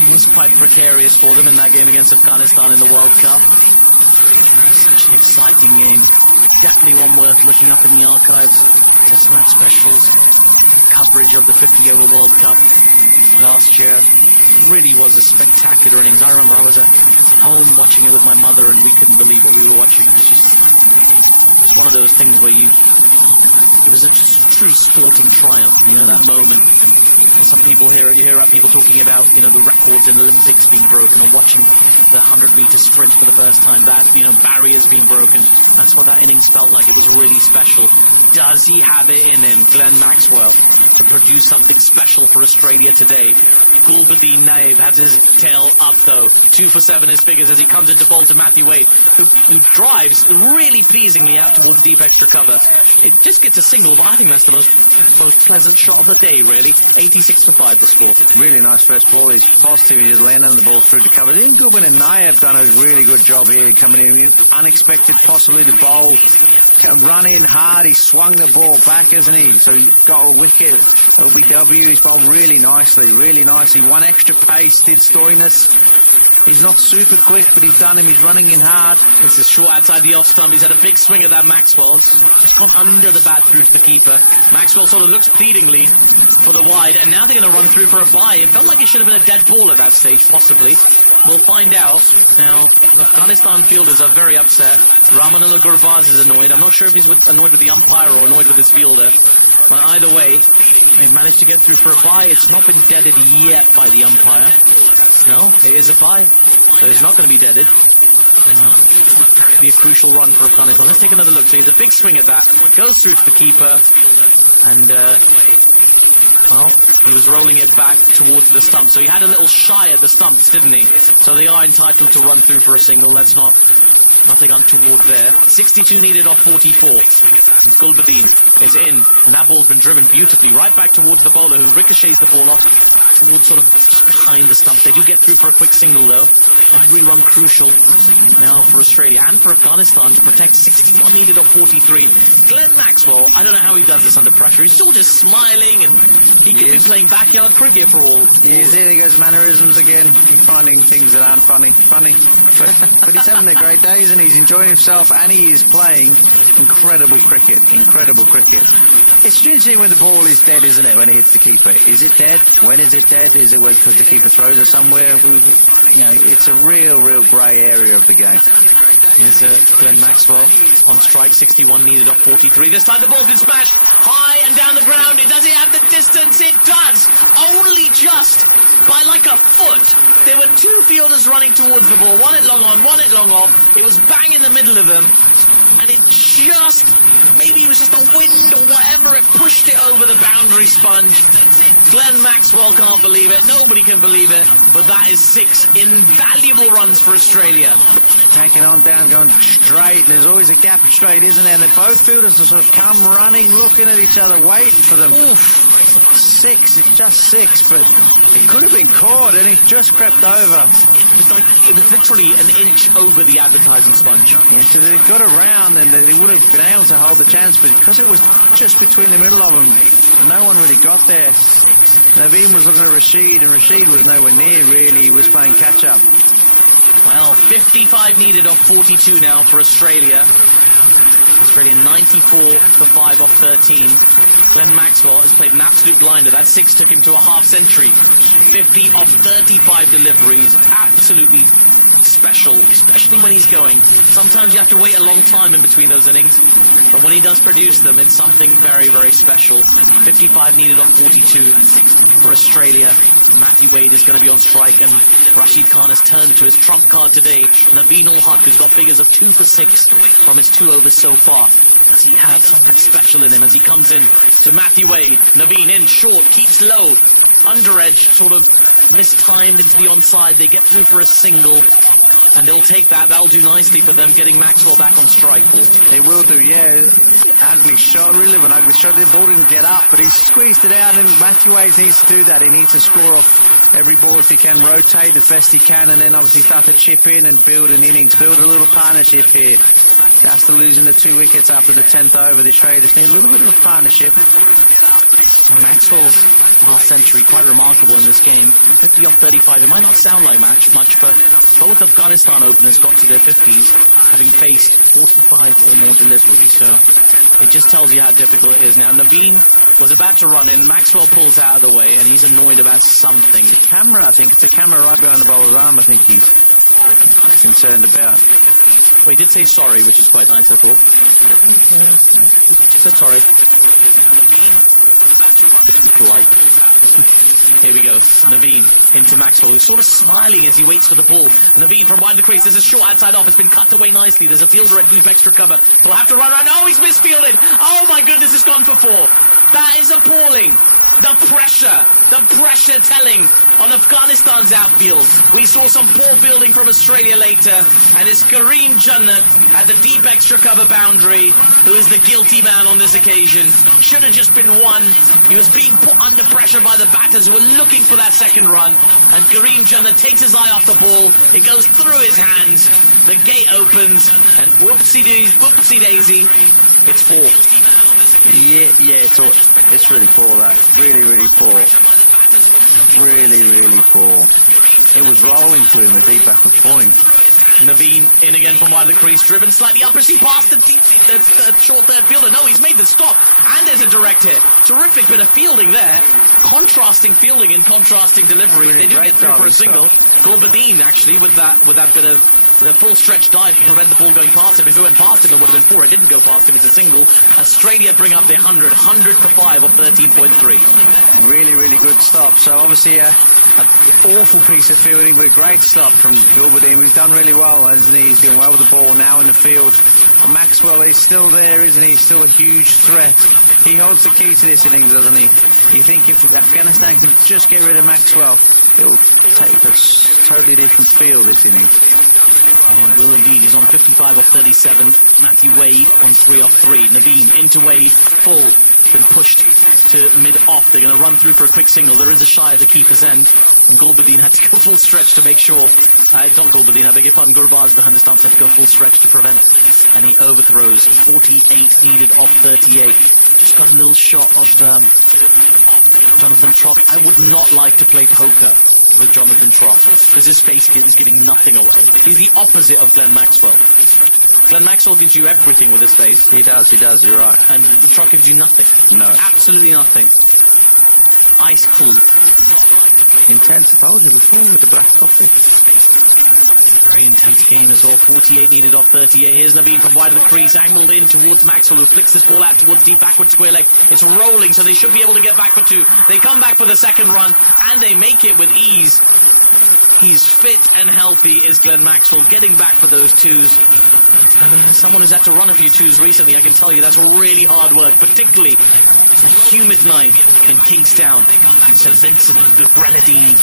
it was quite precarious for them in that game against Afghanistan in the World Cup. Such an an an an an game game one one exatly be looking up in the archives. Test match specials, coverage of the coverage of the 50 World Cup last year. It really was a spectacular innings. I remember I was at home watching with my mother and we couldn't believe it it was was it wash it was a true true sporting sporting truchtle truing That moment, you hear about people talking about, the records being broken and and and watching about watch the 100 1 100 100 100 bar that's barriit was was he he he He He That's That's He He Have have it it in in in Does for the wide, and now they're going to run through for a bye. It felt like it should have been a dead ball at that stage, possibly. We'll find out. Now, Afghanistan fielders are very upset. Ramanullah Gurbaz is annoyed. I'm not sure if he's annoyed with the umpire or annoyed with his fielder. But either way, they've managed to get through for a bye. It's not been deaded yet by the umpire. No, it is a bye, so it's not going to be deaded. Be a crucial run for Afghanistan. Let's take another look. So he's a big swing at that. Goes through to the keeper. And, well, he was rolling it back towards the stump. So he had a little shy at the stumps, didn't he? So they are entitled to run through for a single. Let's not... Nothing untoward there. 62 needed off 44. Gulbadin is in. And that ball's been driven beautifully right back towards the bowler, who ricochets the ball off towards sort of behind the stump. They do get through for a quick single, though. Every run crucial now for Australia and for Afghanistan to protect. 61 needed off 43. Glenn Maxwell, I don't know how he does this under pressure. He's still just smiling, and he could be playing backyard cricket for all. There he goes, mannerisms again. He's finding things that aren't funny. But he's having a great day, isn't he? He's enjoying himself, and he is playing incredible cricket. It's interesting when the ball is dead, isn't it, when it hits the keeper? Is it dead? When is it dead? Is it because the keeper throws it somewhere? It's a real grey area of the game. Here's Glenn Maxwell on strike. 61 needed off 43. This time the ball's been smashed high and down the ground. Does it have the distance? It does. Only just by like a foot. There were two fielders running towards the ball. One it long on, one it long off. It was bang in the middle of them. And it just... Maybe it was just the wind or whatever. It pushed it over the boundary sponge. Glenn Maxwell can't believe it. Nobody can believe it. But that is 6 invaluable runs for Australia. Taking on down, going straight. There's always a gap straight, isn't there? And then both fielders will sort of come running, looking at each other, waiting for them. Oof. 6, it's just 6, but it could have been caught, and it just crept over. It was literally an inch over the advertising sponge. Yeah, so they got around, and they would have been able to hold the chance, but because it was just between the middle of them, no one really got there. Naveen was looking at Rashid, and Rashid was nowhere near, really. He was playing catch-up. Well, 55 needed off 42 now for Australia. Australia 94 for 5 off 13. Glenn Maxwell has played an absolute blinder. That 6 took him to a half century. 50 off 35 deliveries. Absolutely special, especially when he's going. Sometimes you have to wait a long time in between those innings, but when he does produce them, it's something very, very special. 55 needed off 42 for Australia. Matthew Wade is going to be on strike, and Rashid Khan has turned to his trump card today. Naveen Ul-Haq, who's got figures of 2 for 6 from his 2 overs so far. Does he have something special in him as he comes in to Matthew Wade? Naveen in short, keeps low, under edge, sort of mistimed into the onside. They get through for a single, and they'll take that. That'll do nicely for them, getting Maxwell back on strike. It will do, yeah. Ugly shot, really an ugly shot. The ball didn't get up, but he squeezed it out, and Matthew Wade needs to do that. He needs to score off every ball if he can, rotate as best he can, and then obviously start to chip in and build an innings, build a little partnership here. After losing the 2 wickets after the 10th over, the traders need a little bit of a partnership. Maxwell's half century, quite remarkable in this game. 50 off 35. It might not sound like much, but both Afghanistan openers got to their 50s, having faced 45 or more deliveries. So it just tells you how difficult it is. Now, Naveen was about to run in. Maxwell pulls out of the way, and he's annoyed about something. Camera, I think. It's a camera right behind the bowler's arm, I think he's concerned about. Well, he did say sorry, which is quite nice, I thought. Said sorry. Polite. Here we go. Naveen into Maxwell, who's sort of smiling as he waits for the ball. Naveen from behind the crease. There's a short outside off. It's been cut away nicely. There's a fielder at deep extra cover. He'll have to run around. Oh, he's misfielded. Oh, my goodness, it's gone for 4. That is appalling. The pressure telling on Afghanistan's outfield. We saw some poor fielding from Australia later, and it's Kareem Jannat at the deep extra cover boundary who is the guilty man on this occasion. Should have just been 1. He was being put under pressure by the batters who were looking for that second run, and Kareem Jannat takes his eye off the ball. It goes through his hands. The gate opens, and whoopsie daisy, it's 4. Yeah, it's really poor, that. Really poor. Really poor. It was rolling to him, a deep backward point. Naveen in again from wide of the crease, driven slightly up as he passed the short third fielder. No, he's made the stop, and there's a direct hit. Terrific bit of fielding there. Contrasting fielding and contrasting delivery. They did get through for a single. Gulbadin actually with that bit of a full stretch dive to prevent the ball going past him. If it went past him, it would have been 4. It didn't go past him. It's a single. Australia bring up their 100 for 5 off 13.3. Really, really good stop. So obviously an awful piece of fielding, but a great stop from Gulbadin. We've done really well, hasn't he? He's doing well with the ball now in the field. But Maxwell is still there, isn't he? He's still a huge threat. He holds the key to this innings, doesn't he? You think if Afghanistan can just get rid of Maxwell, it'll take a totally different feel this inning. Yeah, will indeed. He's on 55 off 37. Matthew Wade on 3 off 3. Naveen into Wade, full. Been pushed to mid-off. They're going to run through for a quick single. There is a shy at the keeper's end. And Gulbadin had to go full stretch to make sure. Not Gulbadin, I beg your pardon. Gurbaz behind the stumps had to go full stretch to prevent any overthrows. 48 needed off 38. Just got a little shot of Jonathan Trott. I would not like to play poker with Jonathan Trott because his face is giving nothing away. He's the opposite of Glenn Maxwell. Glenn Maxwell gives you everything with his face. He does, you're right. And Trott gives you nothing. No. Absolutely nothing. Ice cool. Intense, I told you before, with the black coffee. Very intense game as well. 48 needed off 38. Here's Naveen from wide of the crease, angled in towards Maxwell, who flicks this ball out towards deep backward square leg. It's rolling, so they should be able to get back for 2. They come back for the second run, and they make it with ease. He's fit and healthy, is Glenn Maxwell, getting back for those 2s. I mean, as someone who's had to run a few 2s recently, I can tell you that's really hard work, particularly a humid night in Kingstown, in St. Vincent and the Grenadines.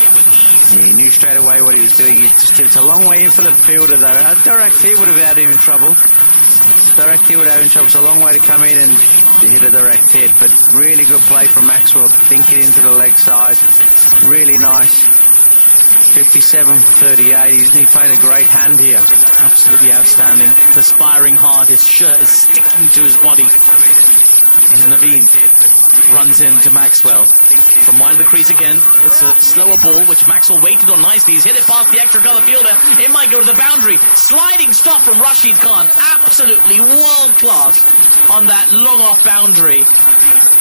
Yeah, he knew straight away what he was doing. It's a long way in for the fielder, though. A direct hit would have had him in trouble. Direct hit would have him in trouble. It's a long way to come in and hit a direct hit, but really good play from Maxwell. Dink it into the leg side. Really nice. 57-38. He's playing a great hand here. Absolutely outstanding. Perspiring hard. His shirt is sticking to his body. And Naveen runs into Maxwell. From wide of the crease again. It's a slower ball, which Maxwell waited on nicely. He's hit it past the extra colour fielder. It might go to the boundary. Sliding stop from Rashid Khan. Absolutely world class on that long off boundary.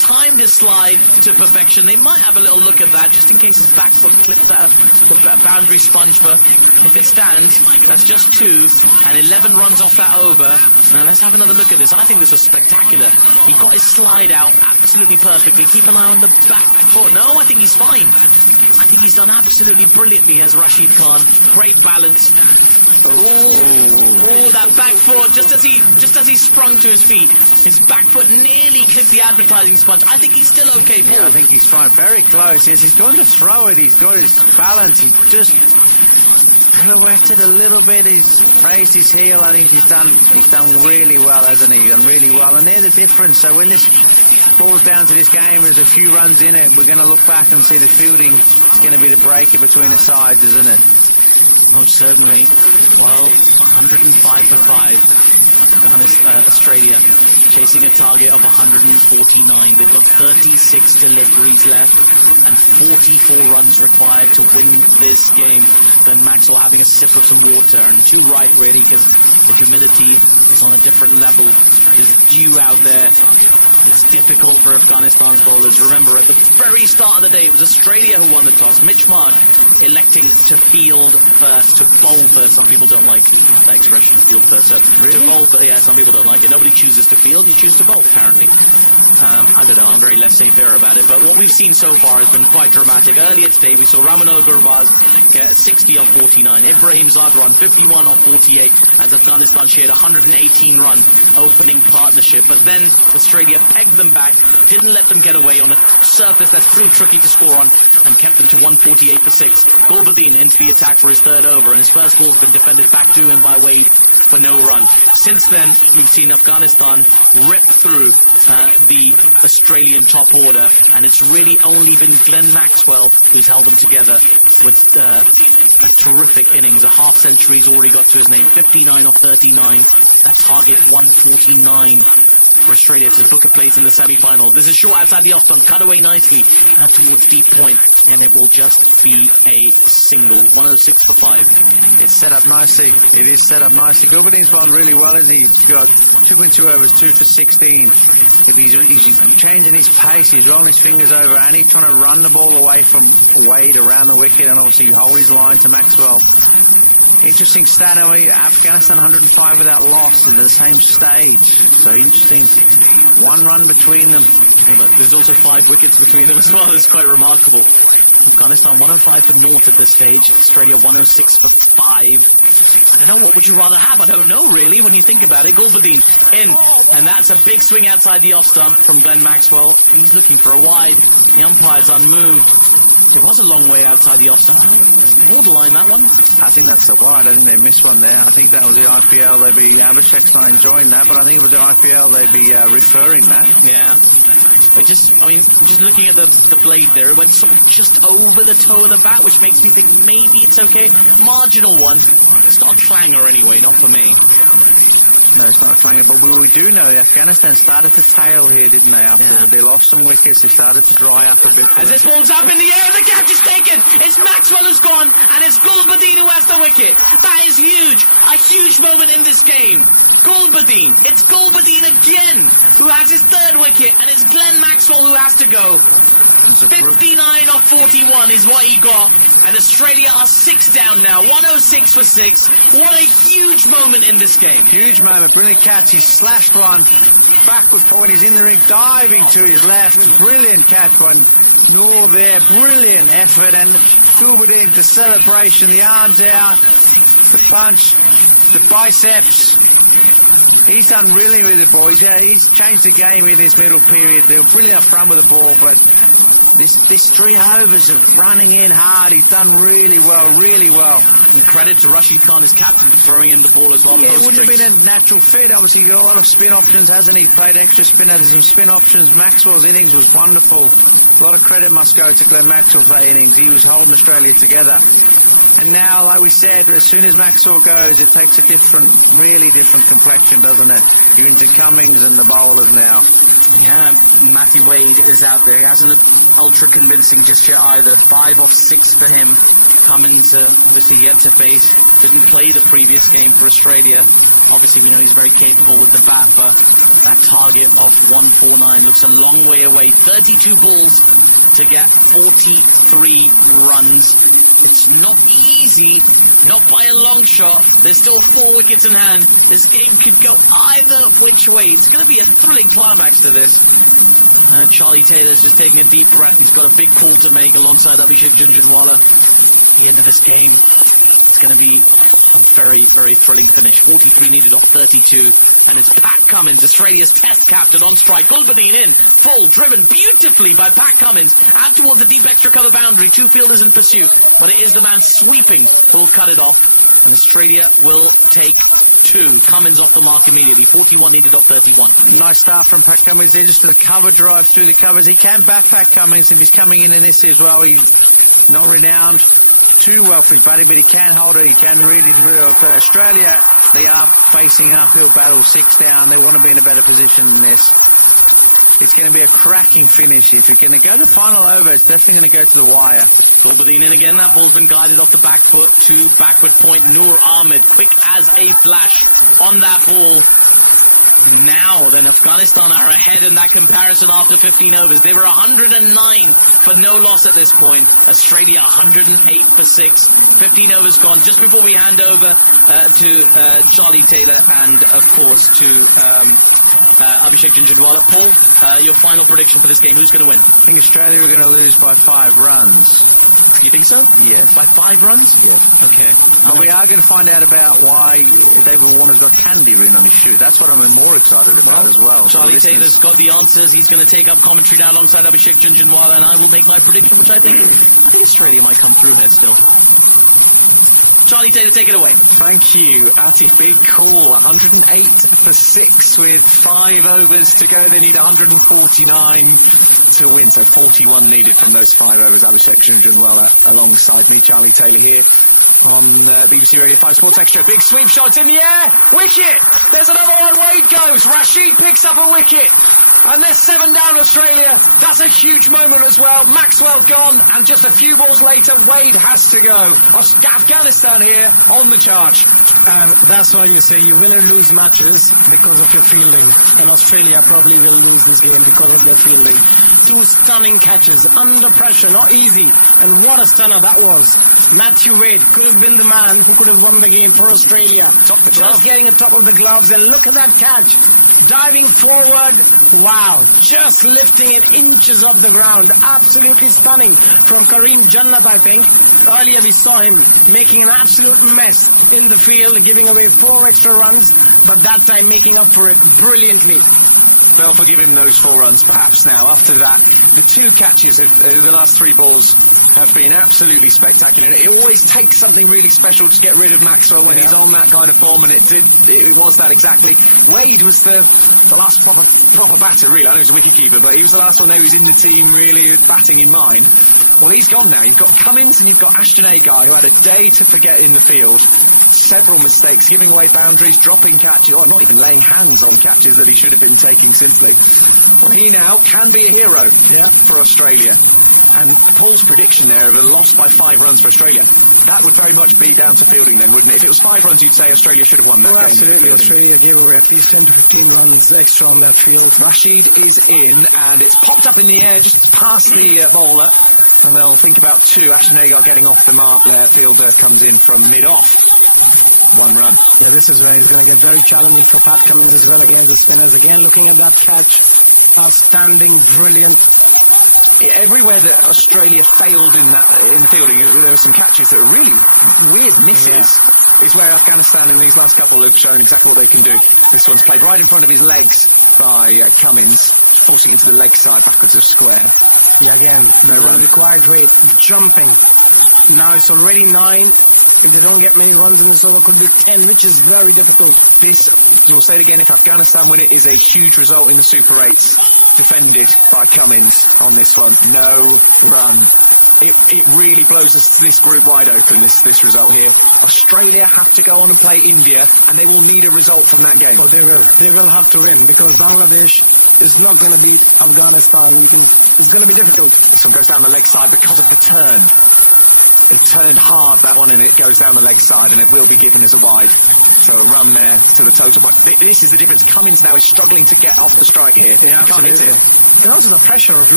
Timed his slide to perfection. They might have a little look at that just in case his back foot clips out the boundary sponge, but if it stands, that's just 2 and 11 runs off that over. Now let's have another look at this. I think this was spectacular. He got his slide out absolutely perfectly. Keep an eye on the back foot. No, I think he's fine. I think he's done absolutely brilliantly as Rashid Khan. Great balance. Oh, that back foot, just as he sprung to his feet, his back foot nearly clipped the advertising sponge. I think he's still okay, Paul. Yeah, I think he's fine. Very close. Yes, he's going to throw it. He's got his balance. He's just pirouetted a little bit. He's raised his heel. I think he's done really well, hasn't he? Done really well. And they're the difference. So when this falls down to this game, there's a few runs in it. We're going to look back and see the fielding is going to be the breaker between the sides, isn't it? Most certainly. Well, 105 for 5. Australia chasing a target of 149. They've got 36 deliveries left and 44 runs required to win this game. Then Maxwell having a sip of some water, and too right really, because the humidity is on a different level. There's dew out there. It's difficult for Afghanistan's bowlers. Remember, at the very start of the day, it was Australia who won the toss. Mitch Marsh electing to field first, to bowl first. Some people don't like that expression, field first. To bowl first, yeah, some people don't like it. Nobody chooses to field, you choose to bowl, apparently. I don't know, I'm very laissez-faire about it. But what we've seen so far has been quite dramatic. Earlier today, we saw Ramanullah Gurbaz get 60 off 49. Ibrahim Zadran, 51 off 48. As Afghanistan shared 118 runs opening partnership. But then Australia pegged them back, didn't let them get away on a surface that proved tricky to score on, and kept them to 148 for 6. Gulbadin into the attack for his third over, and his first ball's been defended back to him by Wade for no run. Since then, we've seen Afghanistan rip through the Australian top order, and it's really only been Glenn Maxwell who's held them together with a terrific innings. A half century's already got to his name. 59 off 39. That target 149. for Australia to book a place in the semi-finals. This is short outside the off-stump, cut away nicely towards deep point, and it will just be a single. 106 for 5. It's set up nicely. It is set up nicely. Gilbertine's gone really well, isn't he? He's got 2.2 overs, 2 for 16. If he's changing his pace, he's rolling his fingers over, and he's trying to run the ball away from Wade around the wicket, and obviously hold his line to Maxwell. Interesting stat, Afghanistan 105 without loss into the same stage. So interesting. One run between them. There's also 5 wickets between them as well. It's quite remarkable. Afghanistan 105 for North at this stage. Australia 106 for 5. I don't know, what would you rather have? I don't know really when you think about it. Gulbadine in, and that's a big swing outside the off stump from Glenn Maxwell. He's looking for a wide. The umpire's unmoved. It was a long way outside the off stump. Borderline, that one. I think that's the wide. I think they missed one there. I think that was the IPL. Abhishek's not enjoying that, but I think with the IPL they'd be referring that. Yeah. Just looking at the blade there, it went sort of just over the toe of the bat, which makes me think maybe it's okay. Marginal one. It's not a clanger anyway, not for me. No, it's not a clanger, but we do know Afghanistan started to tail here, didn't they? After they lost some wickets, they started to dry up a bit. And this ball's up in the air, and the catch is taken. It's Maxwell who's gone, and it's Gulbadine who has the wicket. That is huge. A huge moment in this game. Gulbadine. It's Gulbadine again who has his third wicket, and it's Glenn Maxwell who has to go. 59 off 41 is what he got, and Australia are 6 down now. 106 for 6. What a huge moment in this game. Huge moment, brilliant catch. He slashed one backward point. He's in the ring, diving to his left. Brilliant catch by Noor there. Brilliant effort, and Gulbadine for celebration. The arms out, the punch, the biceps. He's done really with the ball. He's changed the game in this middle period. They were brilliant up front with the ball, but this 3 overs of running in hard, he's done really well, really well. And credit to Rashid Khan, his captain, for throwing in the ball as well. Yeah, it wouldn't have been a natural fit. Obviously, he's got a lot of spin options, hasn't he? Played extra spin out of some spin options. Maxwell's innings was wonderful. A lot of credit must go to Glenn Maxwell for that innings. He was holding Australia together. And now, like we said, as soon as Maxwell goes, it takes a different, really different complexion, doesn't it? You're into Cummings and the bowlers now. Yeah, Matthew Wade is out there. He hasn't looked ultra convincing just yet either. 5 off 6 for him. Cummins obviously yet to face. Didn't play the previous game for Australia. Obviously, we know he's very capable with the bat, but that target of 149 looks a long way away. 32 balls to get 43 runs. It's not easy, not by a long shot. There's still 4 wickets in hand. This game could go either which way. It's going to be a thrilling climax to this. Charlie Taylor's just taking a deep breath. He's got a big call to make alongside Abhishek Jhunjhunwala. At the end of this game, it's going to be a very, very thrilling finish. 43 needed off 32. And it's Pat Cummins, Australia's test captain, on strike. Gulbadine in. Full, driven beautifully by Pat Cummins. Out towards the deep extra cover boundary. 2 fielders in pursuit. But it is the man sweeping who will cut it off. And Australia will take 2. Cummins off the mark immediately. 41 needed off 31. Nice start from Pat Cummins there, just a cover drive through the covers. He can bat Pat Cummins, and he's coming in this as well. He's not renowned too well for his batting, but he can hold it. He can really. So Australia, they are facing an uphill battle, 6 down. They want to be in a better position than this. It's going to be a cracking finish. Is it going to go to the final over? It's definitely going to go to the wire. Gulbadine in again. That ball's been guided off the back foot to backward point. Noor Ahmed, quick as a flash on that ball. Now, then Afghanistan are ahead in that comparison after 15 overs. They were 109 for no loss at this point. Australia 108 for 6. 15 overs gone. Just before we hand over to Charlie Taylor and, of course, to Abhishek Jhunjhunwala. Paul, your final prediction for this game. Who's going to win? I think Australia are going to lose by 5 runs. You think so? Yeah. By 5 runs? Yeah. Okay. But we are going to find out about why David Warner's got candy written on his shoe. That's what I'm more excited about as well. Charlie Taylor's got the answers. He's going to take up commentary now alongside Abhishek Jhunjhunwala, and I will make my prediction, which I think is Australia might come through here still. Charlie Taylor, take it away. Thank you. Afi, big call. 108 for 6 with 5 overs to go. They need 149 to win. So 41 needed from those 5 overs. Abhishek Jhunjhunwala alongside me, Charlie Taylor here. on BBC Radio 5 Sports Extra. Big sweep shots in the air. Wicket! There's another one. Wade goes. Rashid picks up a wicket. And they're 7 down, Australia. That's a huge moment as well. Maxwell's gone, and just a few balls later, Wade has to go. Afghanistan here on the charge. That's why you say you win or lose matches because of your fielding. And Australia probably will lose this game because of their fielding. 2 stunning catches under pressure, not easy. And what a stunner that was. Matthew Wade could have been the man who could have won the game for Australia. Just getting on top of the gloves, and look at that catch. Diving forward. Wow. Just lifting it inches off the ground. Absolutely stunning from Kareem Jannat, I think. Earlier we saw him making an absolute mess in the field, giving away 4 extra runs, but that time making up for it brilliantly. Win win pred's 12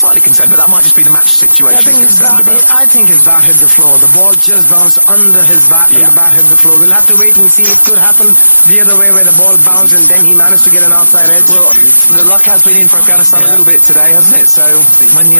slightly concerned, but that might just be the match situation. I think his bat hit the floor. The ball just bounced under his bat and the bat hit the floor. We'll have to wait and see. It could happen the other way where the ball bounced and he managed to get it off by leg. So The luck has been in for Afghanistan a little bit today, hasn't it? So Cummins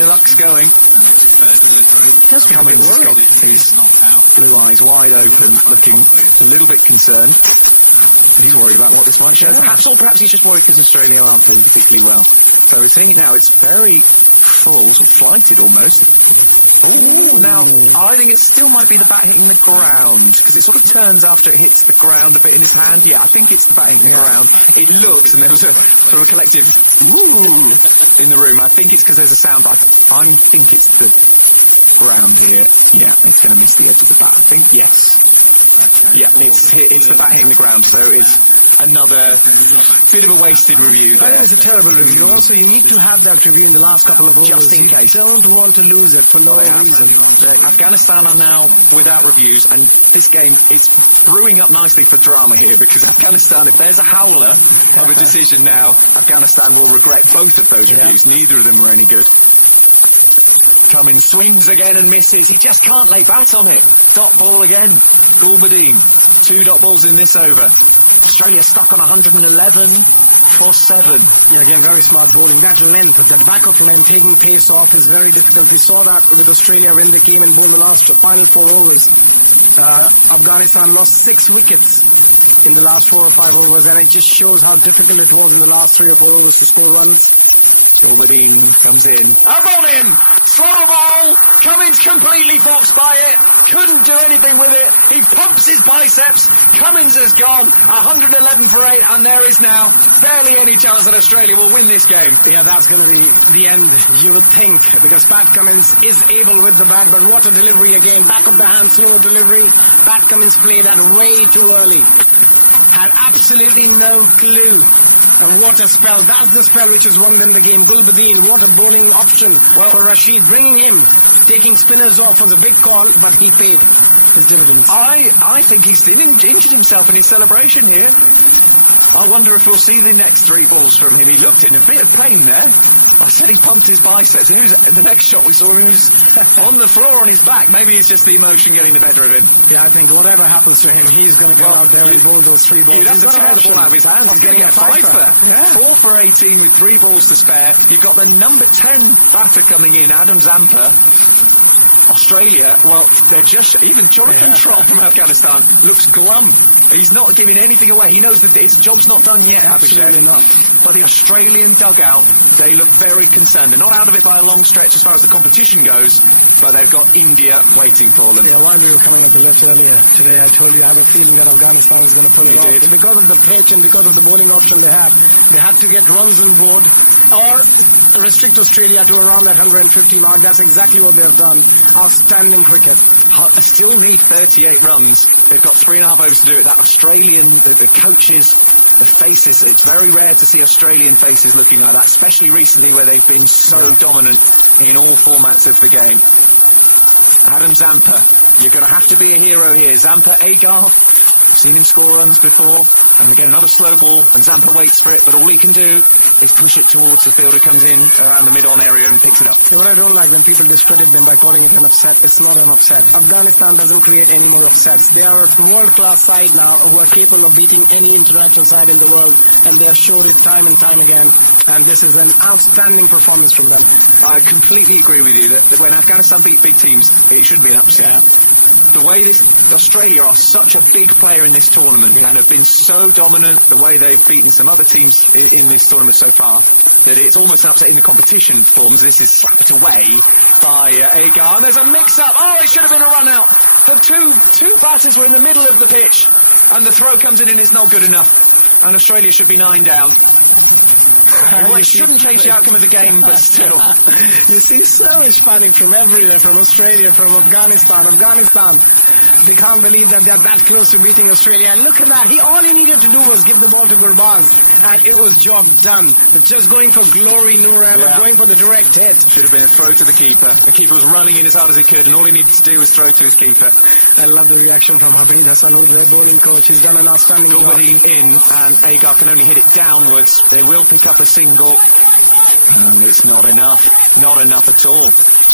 And it's not enough. Not enough at all.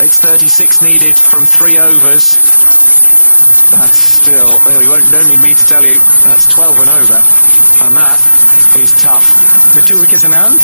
It's 36 needed from 3 overs. That's still, you don't need me to tell you, that's 12 and over. And that is tough. With 2 wickets in hand.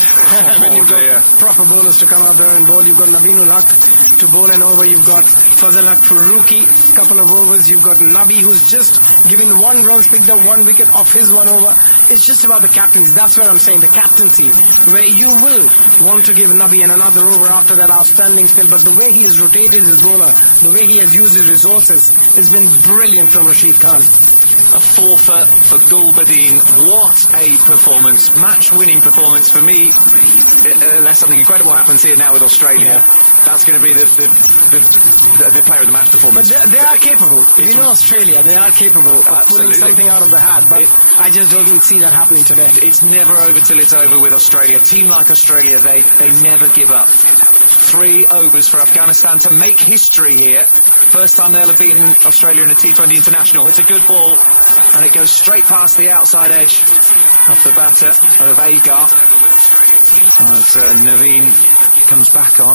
When you've got proper bowlers to come out there and bowl, you've got Naveen ul Haq to bowl an over, you've got Fazil Haq Faruqi, couple of overs, you've got Nabi who's just given 1 run, picked up 1 wicket off his 1 over. It's just about the captaincy. That's what I'm saying, the captaincy, where you will want to give Nabi another over after that outstanding spin, but the way he has rotated his bowler, the way he has used his resources, has been brilliant from Rashid Khan. A 4 for Gulbadin. What a performance. Match-winning performance for me. Unless something incredible happens here now with Australia, that's going to be the player of the match performance. But they are capable. You know Australia, they are capable of pulling something out of the hat, but I just don't see that happening today. It's never over till it's over with Australia. A team like Australia, they never give up. 3 overs for Afghanistan to make history here. First time they'll have beaten Australia in a T20 international. It's a good ball, and it goes straight past the outside edge of the batter of Agar. As Naveen comes back on.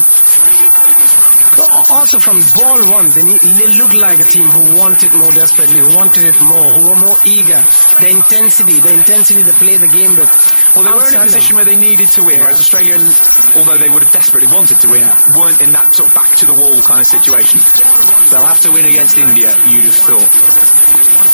Also from ball 1, they looked like a team who wanted more desperately, who wanted it more, who were more eager. The intensity they played the game with. Well, they were in a position where they needed to win, whereas Australia, although they would have desperately wanted to win, weren't in that sort of back-to-the-wall kind of situation. They'll have to win against India, you'd have thought.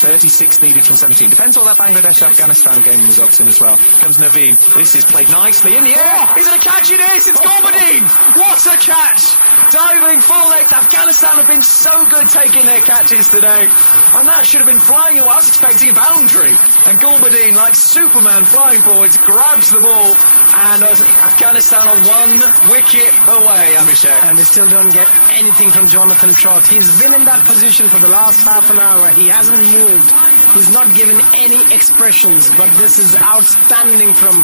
36 needed from 17. Depends what that Bangladesh-Afghanistan game results in as well. Comes Naveen. This is played nicely in the air. Is it a catch? It is. It's Gulbadin. What a catch. Diving full legs. Afghanistan have been so good taking their catches today. And that should have been flying. I was expecting a boundary. And Gulbadin, like Superman flying forwards, grabs the ball. And Afghanistan are 1 wicket away, Abhishek. And they still don't get anything from Jonathan Trott. He's been in that position for the last half an hour. He hasn't moved. He's not given any expressions, but this is outstanding from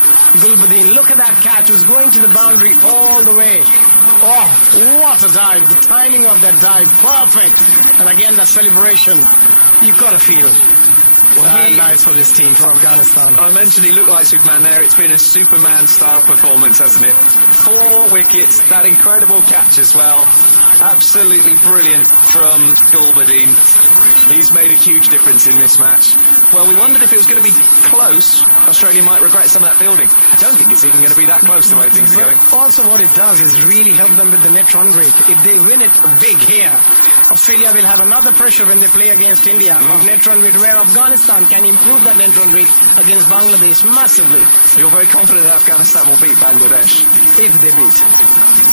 Gulbadin. Look at that catch. He was going to the boundary all the way. Oh, what a dive. The timing of that dive, perfect. And again, that celebration, you've got to feel. Nice for this team, for Afghanistan. I mentioned he looked like Superman there. It's been a Superman-style performance, hasn't it? 4 wickets, that incredible catch as well. Absolutely brilliant from Gulbadin. He's made a huge difference in this match. Well, we wondered if it was going to be close. Australia might regret some of that fielding. I don't think it's even going to be that close the way things are going. Also what it does is really help them with the net run rate. If they win it big here, Australia will have another pressure when they play against India of net run rate, where Afghanistan can improve that net run rate against Bangladesh massively. You're very confident that Afghanistan will beat Bangladesh? If they beat.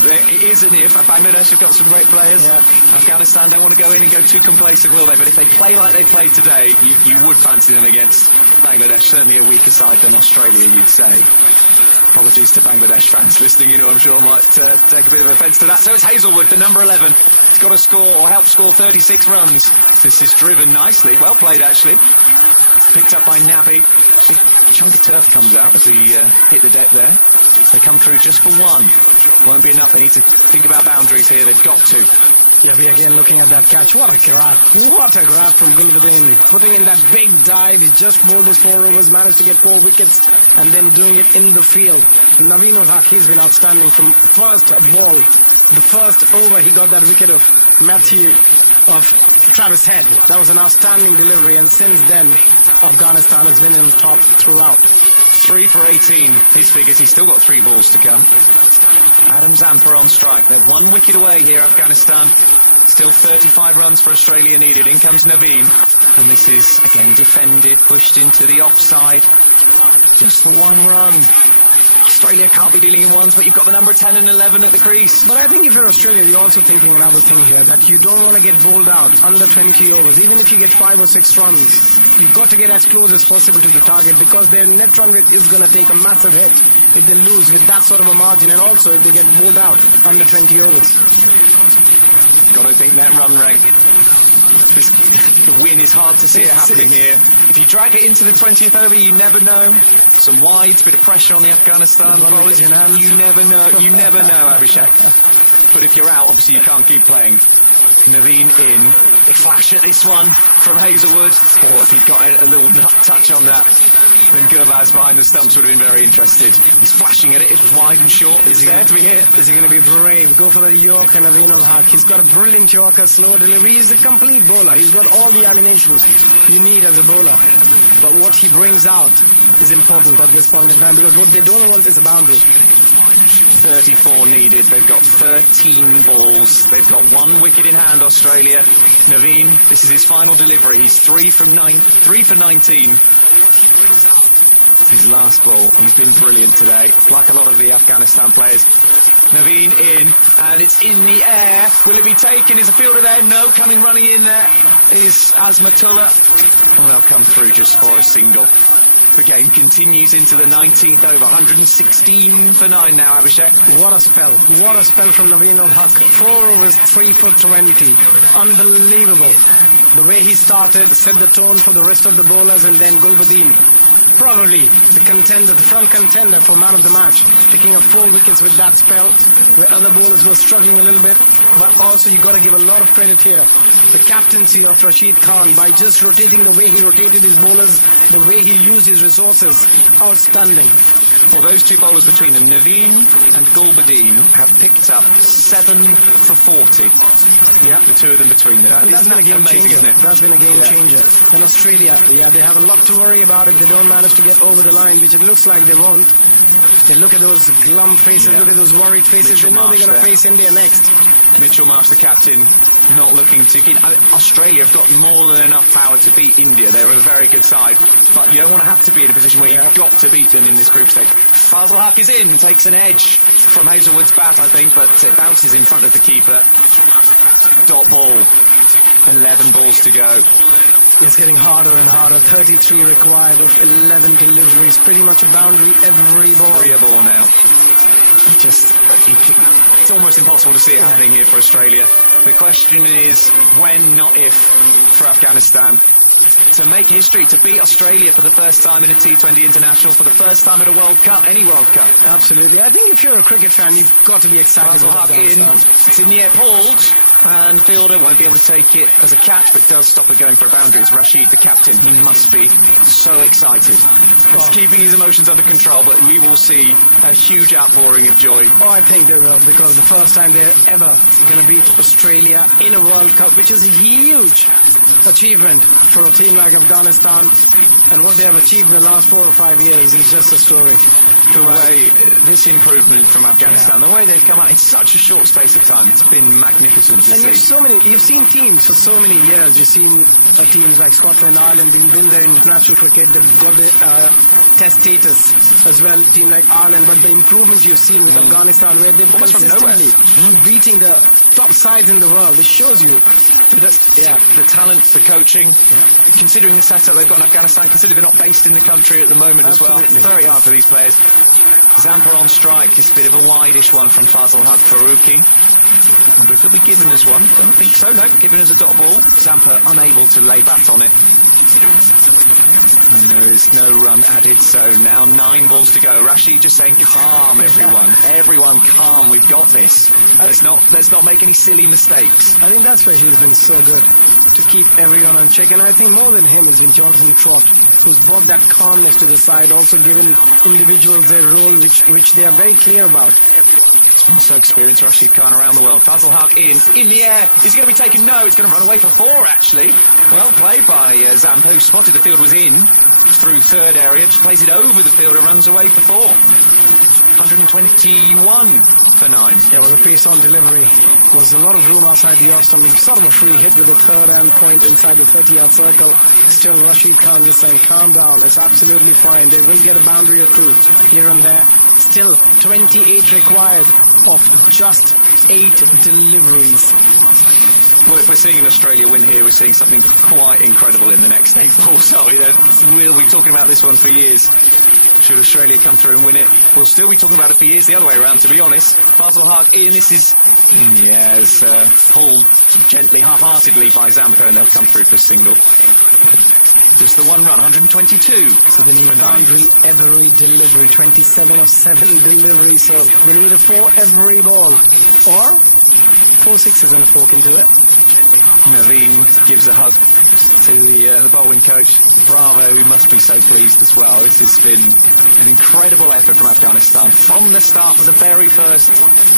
It is an if. Bangladesh have got some great players. Yeah. Afghanistan don't want to go in and go too complacent, will they? But if they play like they played today, you would fancy them against Bangladesh. Certainly a weaker side than Australia, you'd say. Apologies to Bangladesh fans listening, I'm sure might take a bit of offence to that. So it's Hazelwood, the number 11. He's got to score, or help score 36 runs. This is driven nicely. Well played, actually. Picked up by Nabi. Big chunk of turf comes out as he hit the deck there. They come through just for 1. Won't be enough. They need to think about boundaries here. They've got to. Nabi again looking at that catch. What a grab. What a grab from Gulbadin. Putting in that big dive. He just bowled his 4 overs, managed to get 4 wickets, and then doing it in the field. Naveen ul Haq, he's been outstanding from first ball. The first over, he got that wicket of Travis Head. That was an outstanding delivery, and since then, Afghanistan has been in top throughout. 3 for 18, his figures. He's still got 3 balls to come. Adam Zampa on strike. They're 1 wicket away here, Afghanistan. Still 35 runs for Australia needed. In comes Naveen. And this is, again, defended, pushed into the offside. Just for 1 run. Australia can't be dealing in ones, but you've got the number 10 and 11 at the crease. But I think if you're Australia, you're also thinking another thing here, that you don't want to get bowled out under 20 overs. Even if you get 5 or 6 runs, you've got to get as close as possible to the target, because their net run rate is going to take a massive hit if they lose with that sort of a margin, and also if they get bowled out under 20 overs. Got to think net run rate. The win is hard to see it happening here. If you drag it into the 20th over, you never know. Some wides, bit of pressure on the Afghanistan bowlers. You never know. You never know, Abhishek. But if you're out, obviously you can't keep playing. Naveen in. A flash at this one from Hazelwood. Oh, if he'd got a little nut touch on that, then Gurbaz behind the stumps would have been very interested. He's flashing at it. It was wide and short. It's there to be hit. Is he going to be brave? Go for the Yorker, Naveen al-Haq. He's got a brilliant Yorker, slow delivery. He's a complete bowler. He's got all the ammunition you need as a bowler. But what he brings out is important at this point in time, because what they don't want is a boundary. 34 needed. They've got 13 balls. They've got 1 wicket in hand, Australia. Naveen, this is his final delivery. He's 3 for 19. His last ball. He's been brilliant today, like a lot of the Afghanistan players. Naveen in, and it's in the air. Will it be taken? Is a fielder there? No. Coming running in there is Azmatullah. Well, they'll come through just for a single. The game continues into the 19th over. 116 for 9 now, Abhishek. What a spell. What a spell from Naveen al-Haq. 4 overs, 3 for 20. Unbelievable. The way he started set the tone for the rest of the bowlers, and then Gulbuddin, probably the contender, the front contender for man of the match, picking up 4 wickets with that spell, where other bowlers were struggling a little bit. But also you got to give a lot of credit here. The captaincy of Rashid Khan, by just rotating the way he rotated his bowlers, the way he used his resources, outstanding. Well, those two bowlers between them, Naveen and Gulbuddin, have picked up 7 for 40. Yeah, the two of them between them. That's been a game amazing, changer. isn't it? That's been a game changer. And Australia, they have a lot to worry about if they don't manage to get over the line, which it looks like they won't. They look at those glum faces, look at those worried faces. Mitchell, they know they're going to face India next. Mitchell Marsh, the captain, not looking too keen. Australia have got more than enough power to beat India. They're a very good side, but you don't want to have to be in a position where you've got to beat them in this group stage. Fazal Haq is in, takes an edge from Hazelwood's bat, I think, but it bounces in front of the keeper. Dot ball. 11 balls to go. It's getting harder and harder. 33 required of 11 deliveries. Pretty much a boundary every ball. Every ball now. It's almost impossible to see it happening here for Australia. The question is when, not if, for Afghanistan. To make history, to beat Australia for the first time in a T20 international, for the first time at a World Cup, any World Cup. Absolutely. I think if you're a cricket fan, you've got to be excited about Afghanistan. It's in the air, pulled, and fielder won't be able to take it as a catch, but does stop it going for a boundary. It's Rashid, the captain. He must be so excited. He's keeping his emotions under control, but we will see a huge outpouring of joy. Oh, I think they will, because the first time they're ever going to beat Australia in a World Cup, which is a huge achievement for a team like Afghanistan, and what they have achieved in the last 4 or 5 years is just a story. The way this improvement from Afghanistan, the way they've come out in such a short space of time, it's been magnificent to see. And you've seen teams for so many years. You've seen teams like Scotland, Ireland, been there in international cricket. They've got the test status as well. Team like Ireland, but the improvement you've seen with Afghanistan, where they've consistently beating the top sides in the world, it shows you. The talent, the coaching, considering the setup they've got in Afghanistan, considering they're not based in the country at the moment as well. Very hard for these players. Zampa on strike, just a bit of a wide-ish one from Fazal Haq Farooqi. Wonder if it'll be given as one. Don't think so, no. Given as a dot ball. Zampa unable to lay back on it. And there is no run added, so now 9 balls to go. Rashid just saying, calm, everyone. Everyone calm, we've got this. Let's not make any silly mistakes. I think that's where he's been so good, to keep everyone on check. And I think more than him has been Jonathan Trott, who's brought that calmness to the side, also given individuals their role, which they are very clear about. So experienced Rashid Khan around the world. Fazal Haq in the air. Is he going to be taken? No, it's going to run away for 4, actually. Well played by Zampa, who spotted the field was in through third area, just plays it over the field and runs away for 4. 121 for 9. Yeah, well, the pace on delivery was a lot of room outside the off-stump. Sort of a free hit with a third end point inside the 30-yard circle. Still, Rashid Khan just saying, calm down, it's absolutely fine. They will get a boundary or 2 here and there. Still, 28 required of just 8 deliveries. Well, if we're seeing an Australia win here, we're seeing something quite incredible in the next 8 balls. So, we'll be talking about this one for years. Should Australia come through and win it, we'll still be talking about it for years the other way around, to be honest. Fazal Haq in, this is, it's pulled gently, half-heartedly by Zampa, and they'll come through for a single. Just the one run, 122. They need a boundary every delivery, 27 of 7 deliveries, so they need a 4 every ball. Or 4 6 is going to fork into it. Naveen gives a hug to the bowling coach. Bravo, he must be so pleased as well. This has been an incredible effort from Afghanistan from the start, for the very first,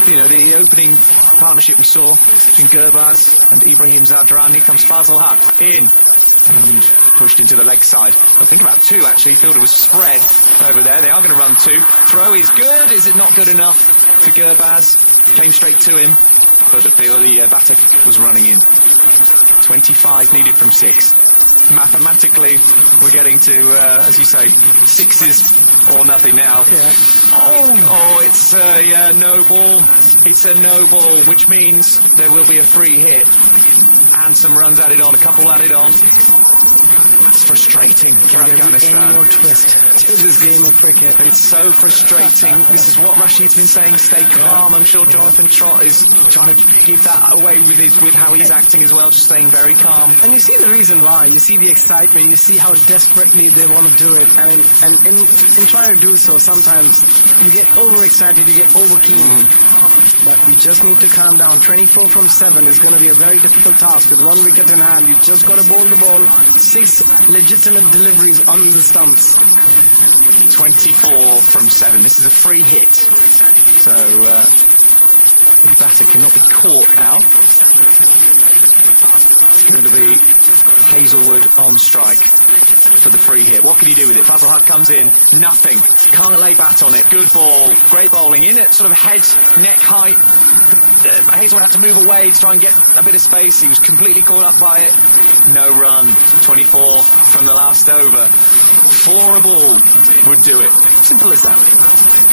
the opening partnership we saw between Gurbaz and Ibrahim Zadran. Here comes Fazal Haq in and pushed into the leg side. I think about two actually. Fielder was spread over there. They are going to run two. Throw is good. Is it not good enough for Gurbaz? Came straight to him, but the batter was running in. 25 needed from 6. Mathematically, we're getting to, as you say, 6s or nothing now. Yeah. Oh, it's a no ball. It's a no ball, which means there will be a free hit and some runs added on, a couple added on. It's frustrating for Afghanistan. Any more twist to this game of cricket? It's so frustrating. This is what Rashid's been saying. Stay calm. I'm sure Jonathan Trott is trying to give that away with how he's acting as well, just staying very calm. And you see the reason why. You see the excitement. You see how desperately they want to do it. I mean, and in trying to do so, sometimes you get overexcited, you get overkeen. But you just need to calm down. 24 from 7 is going to be a very difficult task. With 1 wicket in hand, you've just got to bowl the ball. 6 legitimate deliveries on the stumps. 24 from 7. This is a free hit. So the batter cannot be caught out. It's going to be Hazelwood on strike for the free hit. What can he do with it? Fazal Haq comes in. Nothing. Can't lay bat on it. Good ball. Great bowling. In at sort of head, neck height. Hazelwood had to move away to try and get a bit of space. He was completely caught up by it. No run. 24 from the last over. 4 a ball would do it. Simple as that.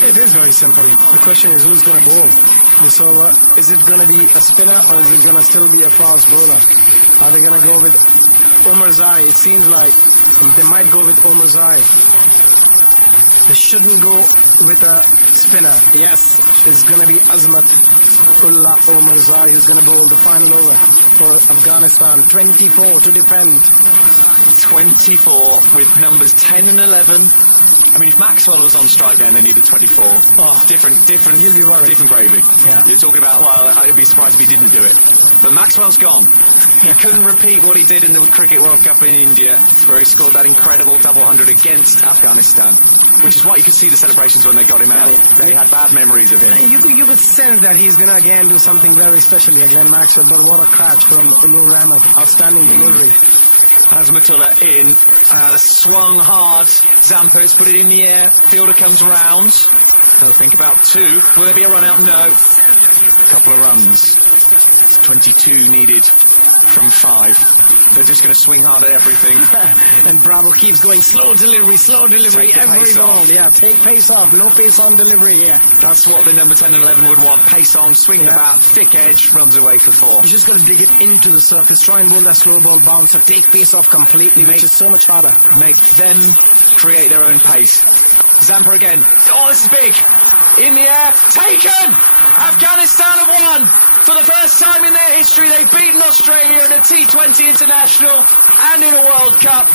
It is very simple. The question is who's going to bowl. So is it going to be a spinner or is it going to still be a fast bowler? Are they going to go with Omar Zai? It seems like they might go with Omar Zai. They shouldn't go with a spinner. Yes, it's going to be Azmatullah Omar Zai who's going to bowl the final over for Afghanistan. 24 to defend. 24 with numbers 10 and 11. I mean, if Maxwell was on strike then, they needed 24. Different. You'll be worried. Different gravy. Yeah. You're talking about, well, I'd be surprised if he didn't do it. But Maxwell's gone. He couldn't repeat what he did in the Cricket World Cup in India, where he scored that incredible double 100 against Afghanistan, which is why you could see the celebrations when they got him out. They had bad memories of him. You could sense that he's going to again do something very special here, Glenn Maxwell, but what a catch from Noor Ahmed. Outstanding delivery. Azmatullah in, swung hard. Zampers put it in the air. Fielder comes round. They'll think about 2. Will there be a run out? No. Couple of runs. 22 needed from 5. They're just going to swing hard at everything. And Bravo keeps going slow delivery, every ball. Yeah, take pace off, no pace on delivery here. That's what the number 10 and 11 would want. Pace on, swing the bat, thick edge, runs away for 4. You just got to dig it into the surface, try and bowl that slow ball bouncer, take pace off completely, which is so much harder. Make them create their own pace. Zampa again. Oh, this is big. In the air, taken! Afghanistan have won! For the first time in their history, they've beaten Australia in a T20 international and in a World Cup.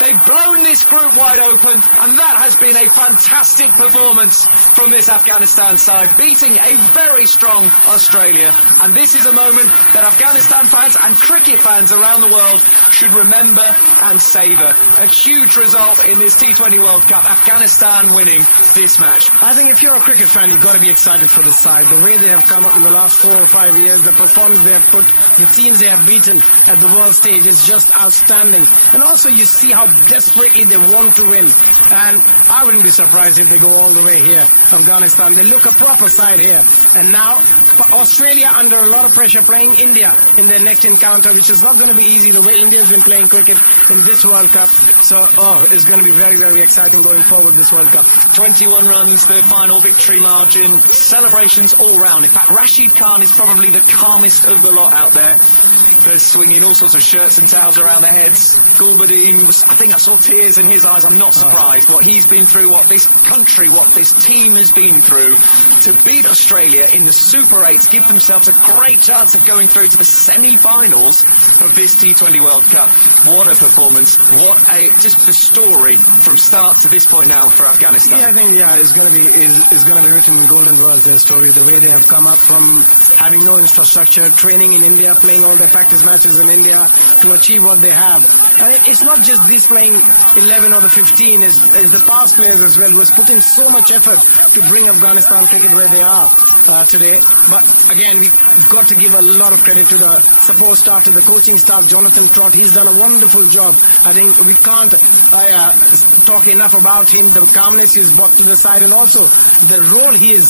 They've blown this group wide open, and that has been a fantastic performance from this Afghanistan side, beating a very strong Australia. And this is a moment that Afghanistan fans and cricket fans around the world should remember and savour. A huge result in this T20 World Cup, Afghanistan winning this match. I think if you're a cricket fan, you've got to be excited for this side. The way they have come up in the last 4 or 5 years, the performance they have put, the teams they have beaten at the world stage is just outstanding. And also you see how desperately they want to win. And I wouldn't be surprised if they go all the way here. Afghanistan, they look a proper side here. And now Australia under a lot of pressure playing India in their next encounter, which is not going to be easy the way India's been playing cricket in this World Cup. So, it's going to be very, very exciting going forward this World Cup. 21 runs, the final victory margin. Celebrations all round. In fact, Rashid Khan is probably the calmest of the lot out there. They're swinging all sorts of shirts and towels around their heads. Gulbadin, I think I saw tears in his eyes. I'm not surprised. What he's been through, what this country, what this team has been through. To beat Australia in the Super 8s, give themselves a great chance of going through to the semi-finals of this T20 World Cup. What a performance. What just the story from start to this point now for Afghanistan. Yeah, I think, it's going to be written in golden words, their story, the way they have come up from having no infrastructure, training in India, playing all their practice these matches in India to achieve what they have. It's not just these playing 11 or the 15, it's the past players as well who's put in so much effort to bring Afghanistan cricket where they are today. But again, we've got to give a lot of credit to the support staff, to the coaching staff. Jonathan Trott, he's done a wonderful job. I think we can't talk enough about him, the calmness he's brought to the side, and also the role he has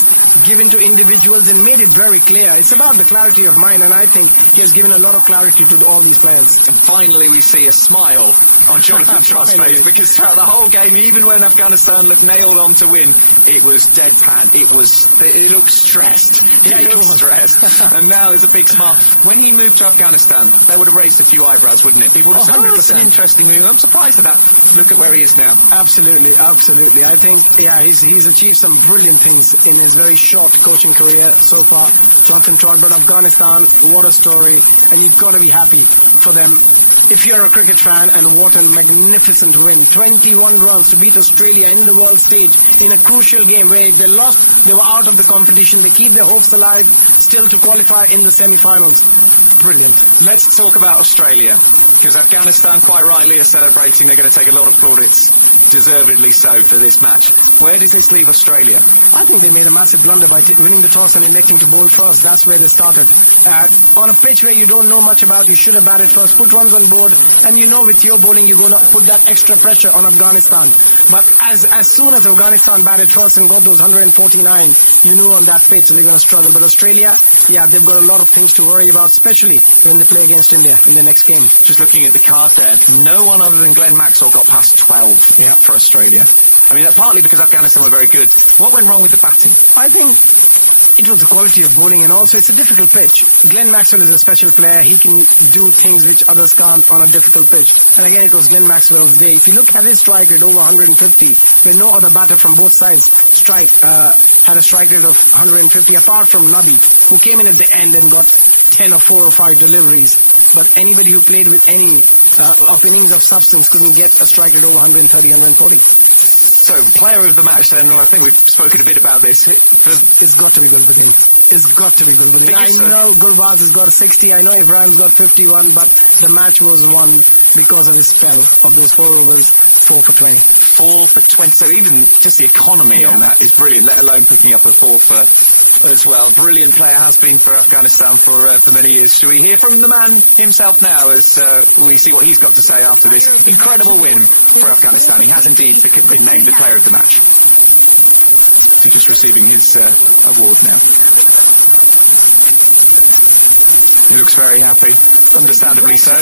given to individuals and made it very clear. It's about the clarity of mind, and I think he has given a lot of clarity to all these players. And finally we see a smile on Jonathan Trott's face because throughout the whole game, even when Afghanistan looked nailed on to win, it was deadpan. He looked stressed. And now there's a big smile. And now there's a big smile. When he moved to Afghanistan, that would have been an interesting to would have been an interesting Interesting to be an interesting 'Absolutely interesting interesting to look at. Look at the cricket he has been through in his very short coaching career so far. Jonathan Trott, what a story, and you've got to be happy for them. If you're a cricket fan and what a magnificent win, 21 runs to beat Australia in the world stage in a crucial game where they lost, they were out of the competition to keep their hopes still to qualify in the semi-finals. Brilliant. Let's talk about Australia, because Afghanistan quite rightly are celebrating they're going to take a lot of plaudits, deservedly so for this match. Where does this leave Australia? I think they made a massive blunder by winning the toss and electing to bowl first. That's where they started. On a pitch where you don't know much about, you should have batted first. On a pitch where you don't know much about, you should have batted first. Put runs on board and you know with your bowling, you're going to put that extra pressure on Afghanistan batted first and got those first and you knew on that pitch you were going to struggle. But Australia, yeah, they've got to worry about, especially when they play against India in the next game. Just looking at the cars there, no one other than got past 12 for Australia. I mean, partly because Afghanistan were very good. What went wrong with the batting? I think it was the quality of quality of bowling, and also it's a difficult pitch. Glenn Maxwell is a special things which is a special pitch, and again it was Glenn Maxwell's day. If you look at his strike rate over 150, there's no other batter from both sides had a strike rate of 150 apart from Nabi, who came in at the end and got 10 or 4 or 5 deliveries. But anybody who played any of innings of substance couldn't get a strike of over 130,130. So, player of the match then, I think we've spoken a bit about this, they've got to be Gulbaz. It's got to be Gulbaz has got 60, I know Ibrahim's got 51, but the match was won because of his spell of those 4 overs, 4 for play. 4 for 20. So even just the economy on that is brilliant, let alone picking up for 4 as well. Brilliant player has been for Afghanistan for many years. Should we hear from the man himself now as we see what he's got to say after this incredible win for Afghanistan. He has indeed been named the player of the win. He's just receiving his award He looks very happy, understandably so.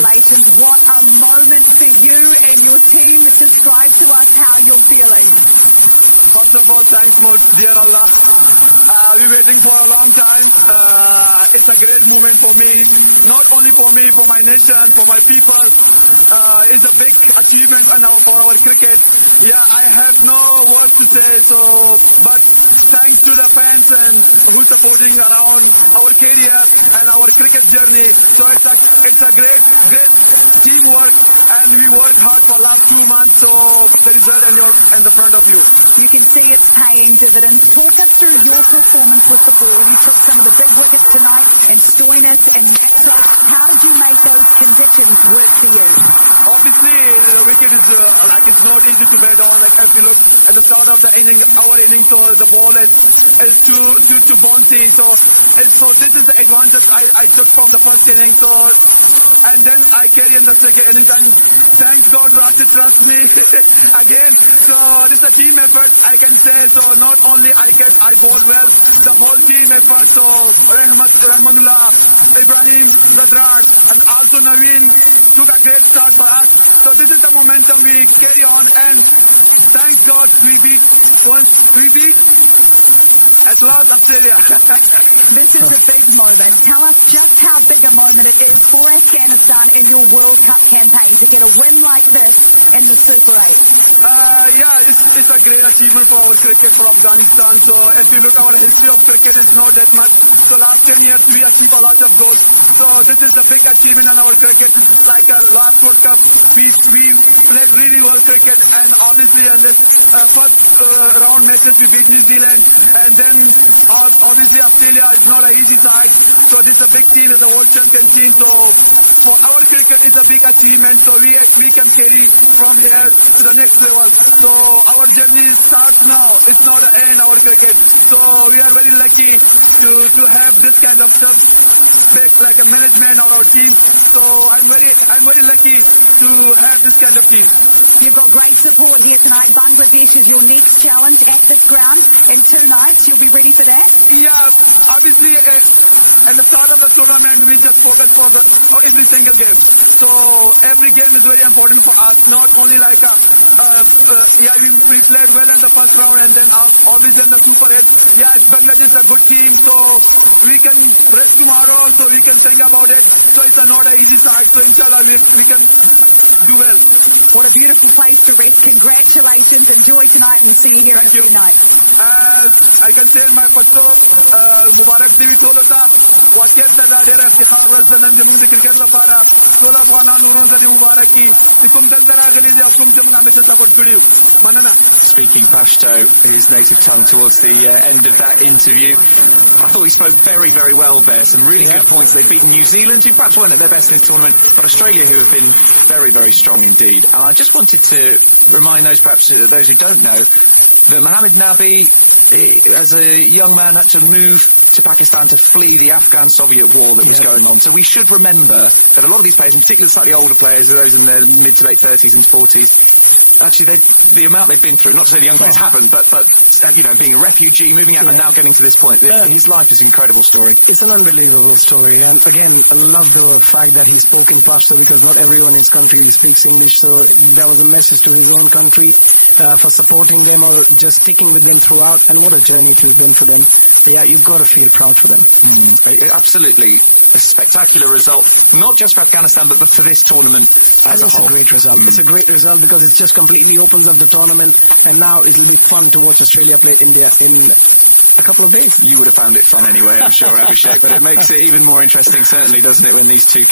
played really well cricket, and obviously in this first round lost matches we beat New Zealand, and then obviously Australia is not an easy side. So this is a big deal, it's a world champion team. So for our cricket, it's a big achievement. So we can carry from there the next level. So our journey starts now. It's not an end, our cricket. So we are very lucky to have this kind of stick like a management on our team. So I'm very lucky to have this kind of news. Yeah, It's a great result because it great result because it completely will be fun to watch Australia play in a couple of days. You would have found it anyway, I'm sure, Abhishek, but it makes it even more interesting, certainly, even more interesting,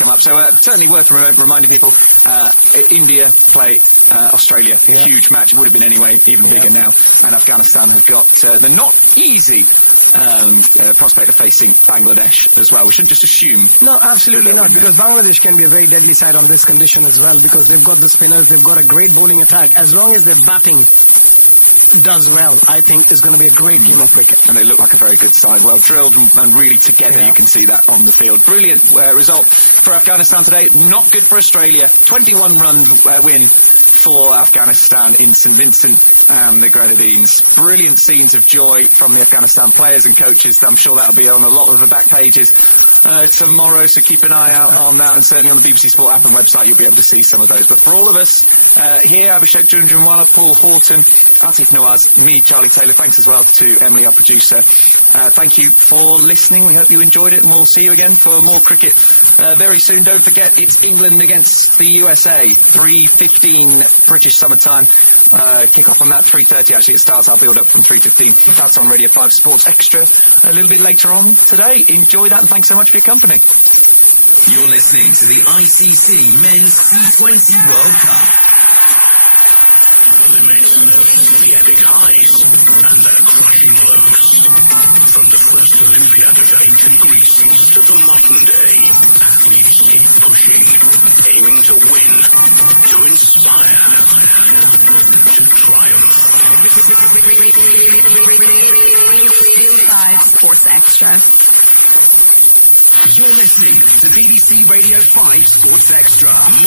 certainly worth reminding people. India play Australia huge match Australia, huge match, would have been anyway, even now. And Afghanistan have got the not easy prospect of facing Bangladesh as well. We shouldn't just assume No, absolutely not because can be a very deadly side on this condition as well because they've got a great bowling attack. As long as their batting does well, I think it's going to be a a 11cricket. Sports Extra.